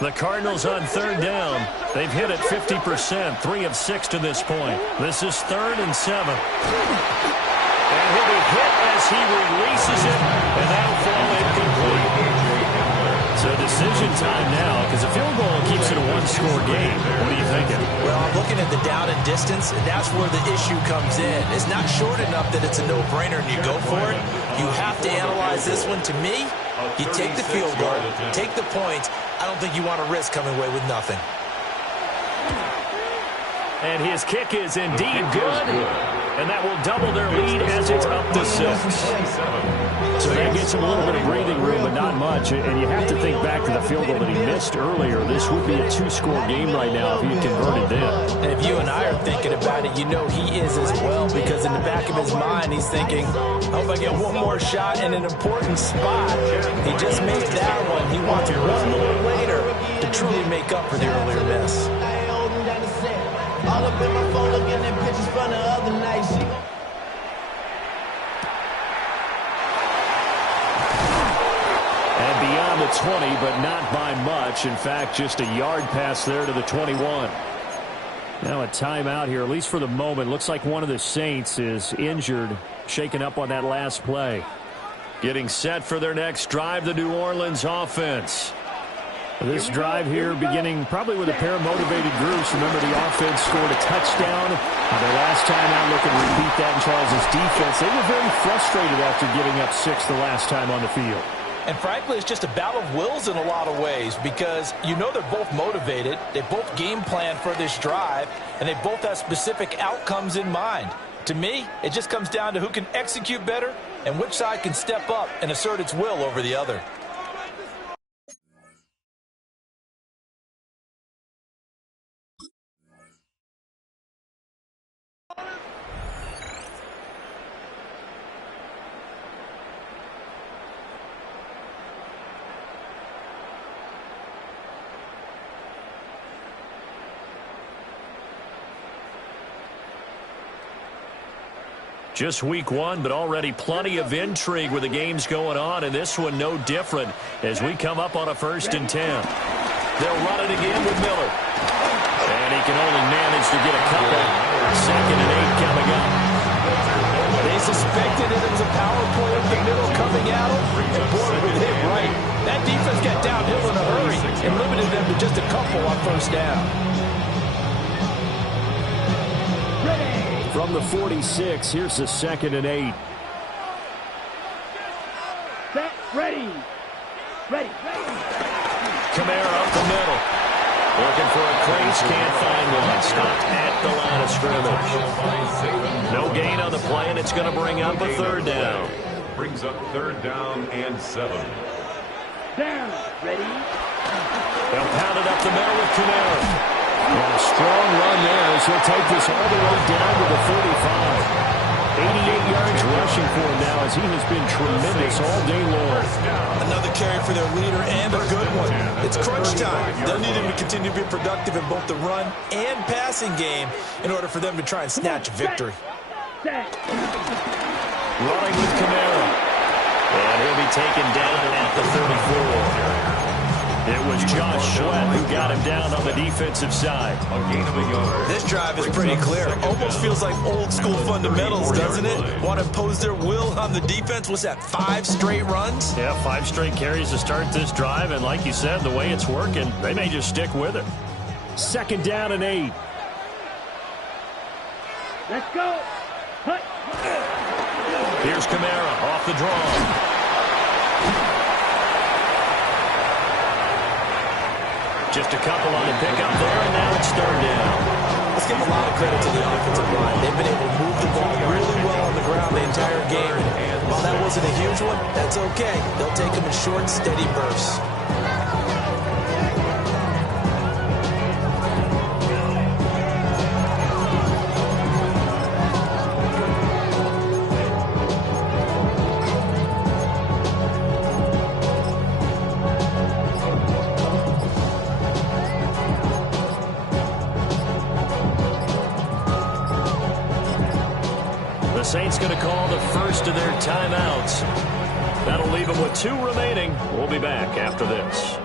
The Cardinals on 3rd down. They've hit it 50%, 3 of 6 to this point. This is 3rd and 7. And he'll be hit as he releases it, and that'll fall incomplete. So decision time now, because a field goal keeps it a 1-score game. What are you thinking? Well, I'm looking at the down and distance, and that's where the issue comes in. It's not short enough that it's a no-brainer and you go for it. You have to analyze this one. To me, you take the field goal, take the points. I don't think you want to risk coming away with nothing. And his kick is indeed good. And that will double their lead as it's up to 6. So that gets him a little bit of breathing room, but not much. And you have to think back to the field goal that he missed earlier. This would be a 2-score game right now if he had converted then. And if you and I are thinking about it, you know he is as well, because in the back of his mind, he's thinking, I hope I get one more shot in an important spot. He just made that one. He wants one more later to truly make up for the earlier miss. All up in my phone looking at pictures from the other night. And beyond the 20, but not by much. In fact, just a yard pass there to the 21. Now a timeout here, at least for the moment. Looks like one of the Saints is injured, shaken up on that last play. Getting set for their next drive, the New Orleans offense. This drive here beginning probably with a pair of motivated groups. Remember, the offense scored a touchdown. Their last time out, looking to repeat that in Charles' defense. They were very frustrated after giving up 6 the last time on the field. And frankly, it's just a battle of wills in a lot of ways, because you know they're both motivated. They both game plan for this drive, and they both have specific outcomes in mind. To me, it just comes down to who can execute better and which side can step up and assert its will over the other. Just week 1, but already plenty of intrigue with the games going on, and this one no different as we come up on a 1st and 10. They'll run it again with Miller. And he can only manage to get a couple. 2nd and 8 coming up. They suspected it was a power play up the middle coming out. And boy, it hit right. That defense got downhill in a hurry and limited them to just a couple on 1st down. From the 46, here's the 2nd and 8. Set, ready. Ready. Kamara up the middle. Looking for a crease, can't find one. Stopped at the line of scrimmage. No gain on the play, and it's going to bring up a 3rd down. Brings up 3rd down and 7. Down, ready. They'll pound it up the middle with Kamara. And a strong run there as he'll take this all the way down to the 35. 88 yards rushing for him now as he has been tremendous all day long. Another carry for their leader and a good one. It's crunch time. They'll need him to continue to be productive in both the run and passing game in order for them to try and snatch a victory. Set. Running with Kamara. And he'll be taken down at the 34. It was Josh Sweat who got him down on the defensive side. A gain of a yard. This drive is pretty clear. Almost feels like old school fundamentals, doesn't it? Want to impose their will on the defense. What's that, 5 straight runs? Yeah, 5 straight carries to start this drive. And like you said, the way it's working, they may just stick with it. 2nd down and 8. Let's go. Hut. Here's Kamara off the draw. Just a couple on the pickup there, and now it's 3rd down. Let's give a lot of credit to the offensive line. They've been able to move the ball really well on the ground the entire game. And while that wasn't a huge one, that's okay. They'll take them in short, steady bursts. Saints going to call the first of their timeouts. That'll leave them with 2 remaining. We'll be back after this.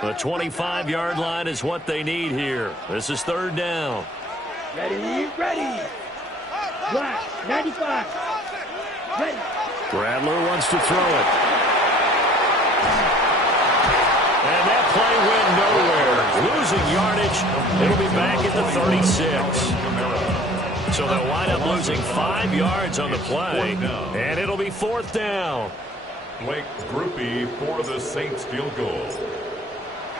The 25-yard line is what they need here. This is 3rd down. Ready, ready. Black, 95. Ready. Bradler wants to throw it. And that play went nowhere. Losing yardage. It'll be back at the 36. So they'll wind up losing 5 yards on the play. And it'll be 4th down. Blake Groupie for the Saints field goal.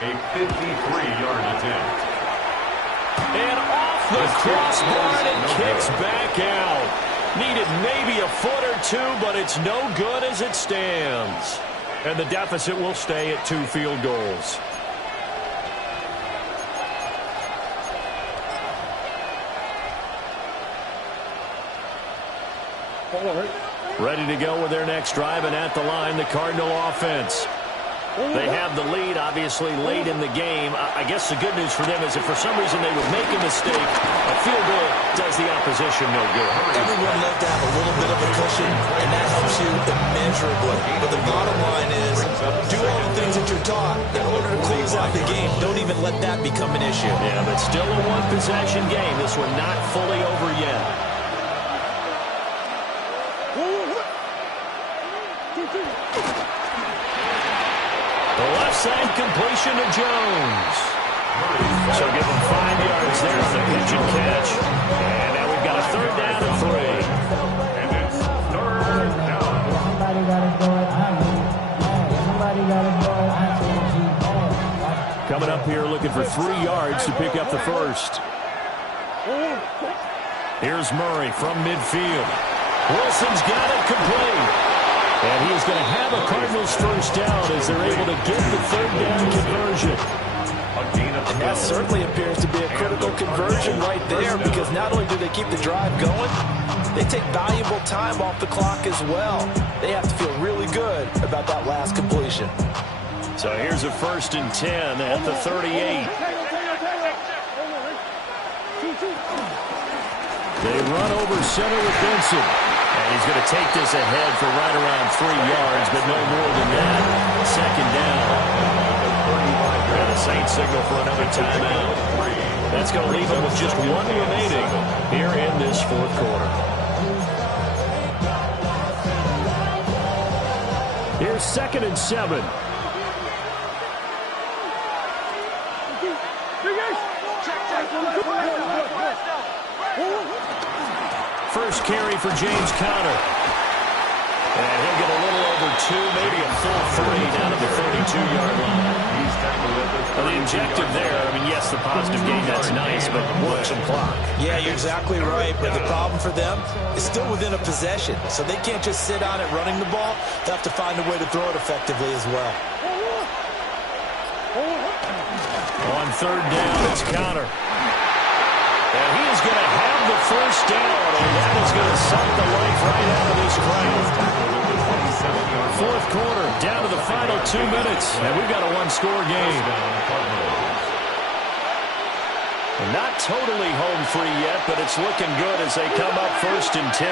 A 53-yard attempt. And off the crossbar and kicks back out. Needed maybe a foot or 2, but it's no good as it stands. And the deficit will stay at 2 field goals. Ready to go with their next drive, and at the line, the Cardinal offense. They have the lead, obviously, late in the game. I guess the good news for them is if for some reason they would make a mistake, a field goal does the opposition no good. Everyone loves to have a little bit of a cushion, and that helps you immeasurably. But the bottom line is, do all the things that you're taught in order to close out the game. Don't even let that become an issue. Yeah, but still a one-possession game. This one not fully over yet. The left side completion to Jones. So give him 5 yards there on the pitch and catch. And now we've got a 3rd down and 3. And it's 3rd down. Somebody got to do it. Somebody got to do it. Coming up here looking for 3 yards to pick up the first. Here's Murray from midfield. Wilson's got it complete. And he's going to have a Cardinals first down as they're able to get the 3rd down conversion. And that certainly appears to be a critical conversion right there, because not only do they keep the drive going, they take valuable time off the clock as well. They have to feel really good about that last completion. So here's a 1st and 10 at the 38. They run over center with Benson. And he's going to take this ahead for right around 3 yards, but no more than that. 2nd down. And the Saints signal for another timeout. That's going to leave them with just 1 remaining here in this 4th quarter. Here's 2nd and 7. First carry for James Conner. And he'll get a little over 2, maybe a full 3 down to the 32-yard line. Well, the objective there, I mean, yes, the positive gain, that's nice, but work some clock. Yeah, you're exactly right, but the problem for them is still within a possession, so they can't just sit on it running the ball. They have to find a way to throw it effectively as well. On 3rd down, it's Conner. And he is going to have the 1st down, and that is going to suck the life right out of this crowd. 4th quarter, down to the final 2 minutes, and we've got a 1-score game. And not totally home free yet, but it's looking good as they come up 1st and 10.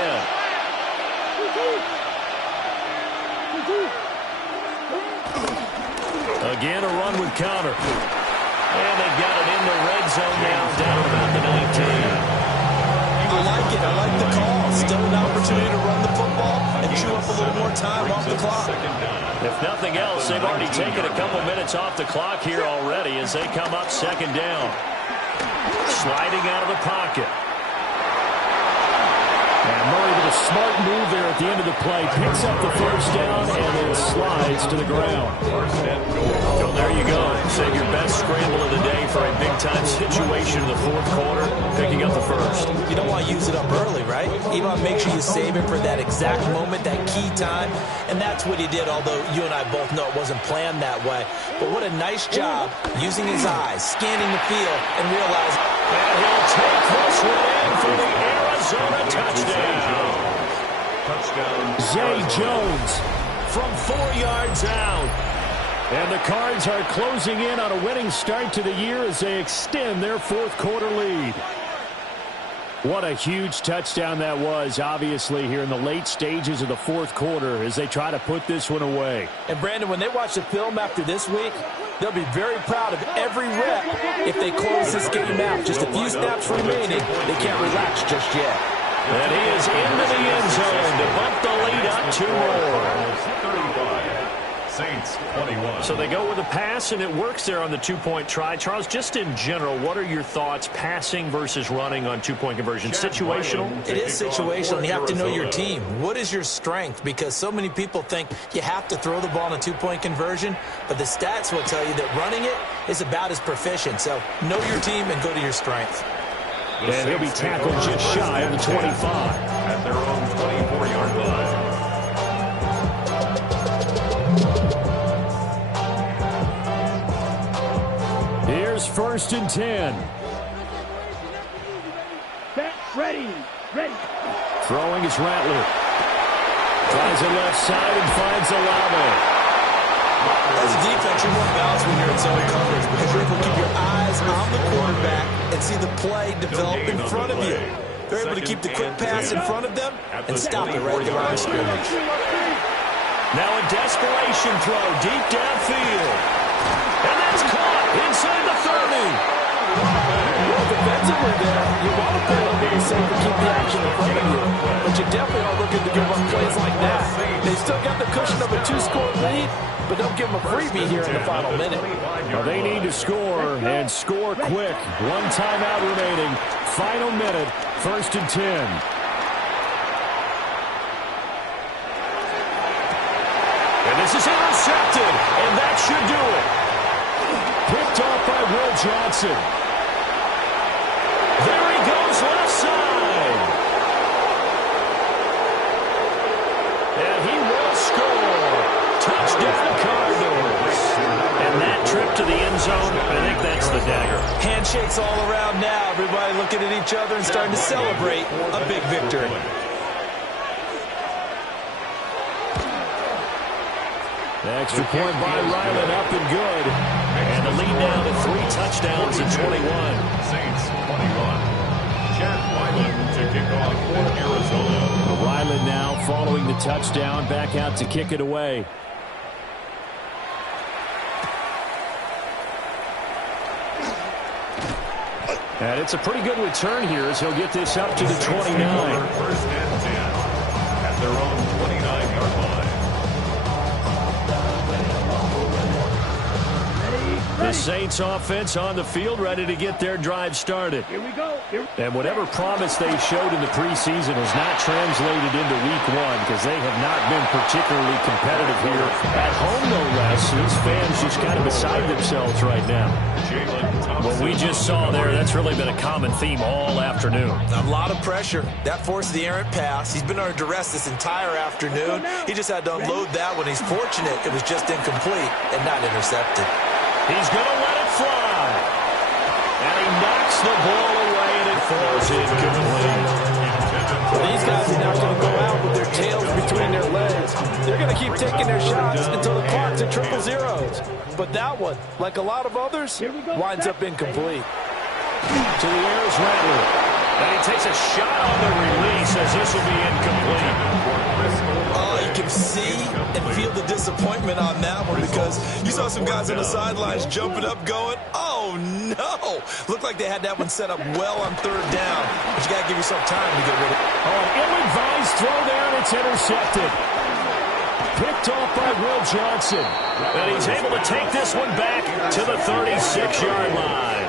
Again, a run with Conner. And they've got it in the red zone now, down about the 19. I like it. I like the call. Still an opportunity to run the football and chew up a little more time off the clock. If nothing else, they've already taken a couple minutes off the clock here already as they come up 2nd down. Sliding out of the pocket. And Murray with a smart move there at the end of the play. Picks up the 1st down and then slides to the ground. So there you go. Save your best scramble of the day for a big-time situation in the 4th quarter. Picking up the 1st. You don't want to use it up early, right? You want to make sure you save it for that exact moment, that key time. And that's what he did, although you and I both know it wasn't planned that way. But what a nice job using his eyes, scanning the field, and realizing. And he'll take this one in for the Arizona touchdown. Zay Jones from 4 yards out. And the Cards are closing in on a winning start to the year as they extend their 4th quarter lead. What a huge touchdown that was, obviously, here in the late stages of the 4th quarter as they try to put this one away. And, Brandon, when they watch the film after this week, they'll be very proud of every rep if they close this game out. Just a few snaps remaining. They can't relax just yet. And he is into the end zone to bump the lead up 2 more. Saints 21. So they go with a pass, and it works there on the 2-point try. Charles, just in general, what are your thoughts passing versus running on 2-point conversion? Situational? It is situational, and you have to know your team. What is your strength? Because so many people think you have to throw the ball in a 2-point conversion, but the stats will tell you that running it is about as proficient. So know your team and go to your strength. And he'll be tackled just shy of the 25. At their own 24-yard line. Here's 1st and 10. Set, ready. Throwing is Rattler. Tries it left side and finds Olave. As a defense, you're more balanced when you're in zone coverage because you're able to keep your eyes on the quarterback and see the play develop in front of you. They're able to keep the quick pass in front of them and stop it right at the line of scrimmage. Now a desperation throw deep downfield. And that's caught inside the 30. Well, defensively there, you want to play on being safe and keep the action in front of you. But you definitely are looking to give up plays like that. They still got the cushion of a 2-score lead, but don't give them a freebie here in the final minute. Well, they need to score, and score quick. 1 timeout remaining. Final minute, 1st and 10. And this is intercepted, and that should do it. Picked off by Will Johnson. There he goes left side. And he will score. Touchdown Cardinals. And that trip to the end zone, I think that's the dagger. Handshakes all around now. Everybody looking at each other and starting to celebrate a big victory. Extra point by Ryland, up and good. And the lead now to 3 touchdowns in 21. Saints 21. Chad Ryland to kick off for Arizona. Ryland now following the touchdown, back out to kick it away. And it's a pretty good return here as he'll get this up to the 29. First and 10 at their own 29-yard line. The Saints offense on the field, ready to get their drive started. Here we go. And whatever promise they showed in the preseason has not translated into week 1 because they have not been particularly competitive here. At home, no less. These fans just kind of beside themselves right now. What we just saw there, that's really been a common theme all afternoon. A lot of pressure. That forced the errant pass. He's been under duress this entire afternoon. He just had to unload that one. He's fortunate it was just incomplete and not intercepted. He's going to let it fly. And he knocks the ball away, and it falls incomplete. These guys are not going to go out with their tails between their legs. They're going to keep taking their shots until the clock's at triple zeros. But that one, like a lot of others, winds up incomplete. To the air is Rattler. And he takes a shot on the release as this will be incomplete. Oh, you can see and feel the disappointment on that one because you saw some guys on the sidelines jumping up going, oh no. Looked like they had that one set up well on 3rd down. But you got to give yourself time to get rid of it. Oh, an ill-advised throw there, and it's intercepted. Picked off by Will Johnson. And he's able to take this one back to the 36-yard line.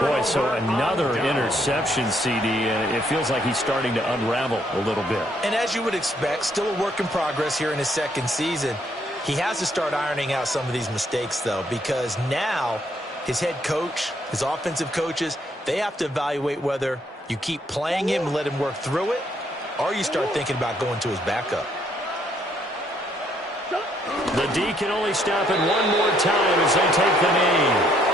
Boy, so another interception, CD, and it feels like he's starting to unravel a little bit. And as you would expect, still a work in progress here in his 2nd season. He has to start ironing out some of these mistakes, though, because now his head coach, his offensive coaches, they have to evaluate whether you keep playing him and let him work through it, or you start thinking about going to his backup. The D can only stop it one more time as they take the knee.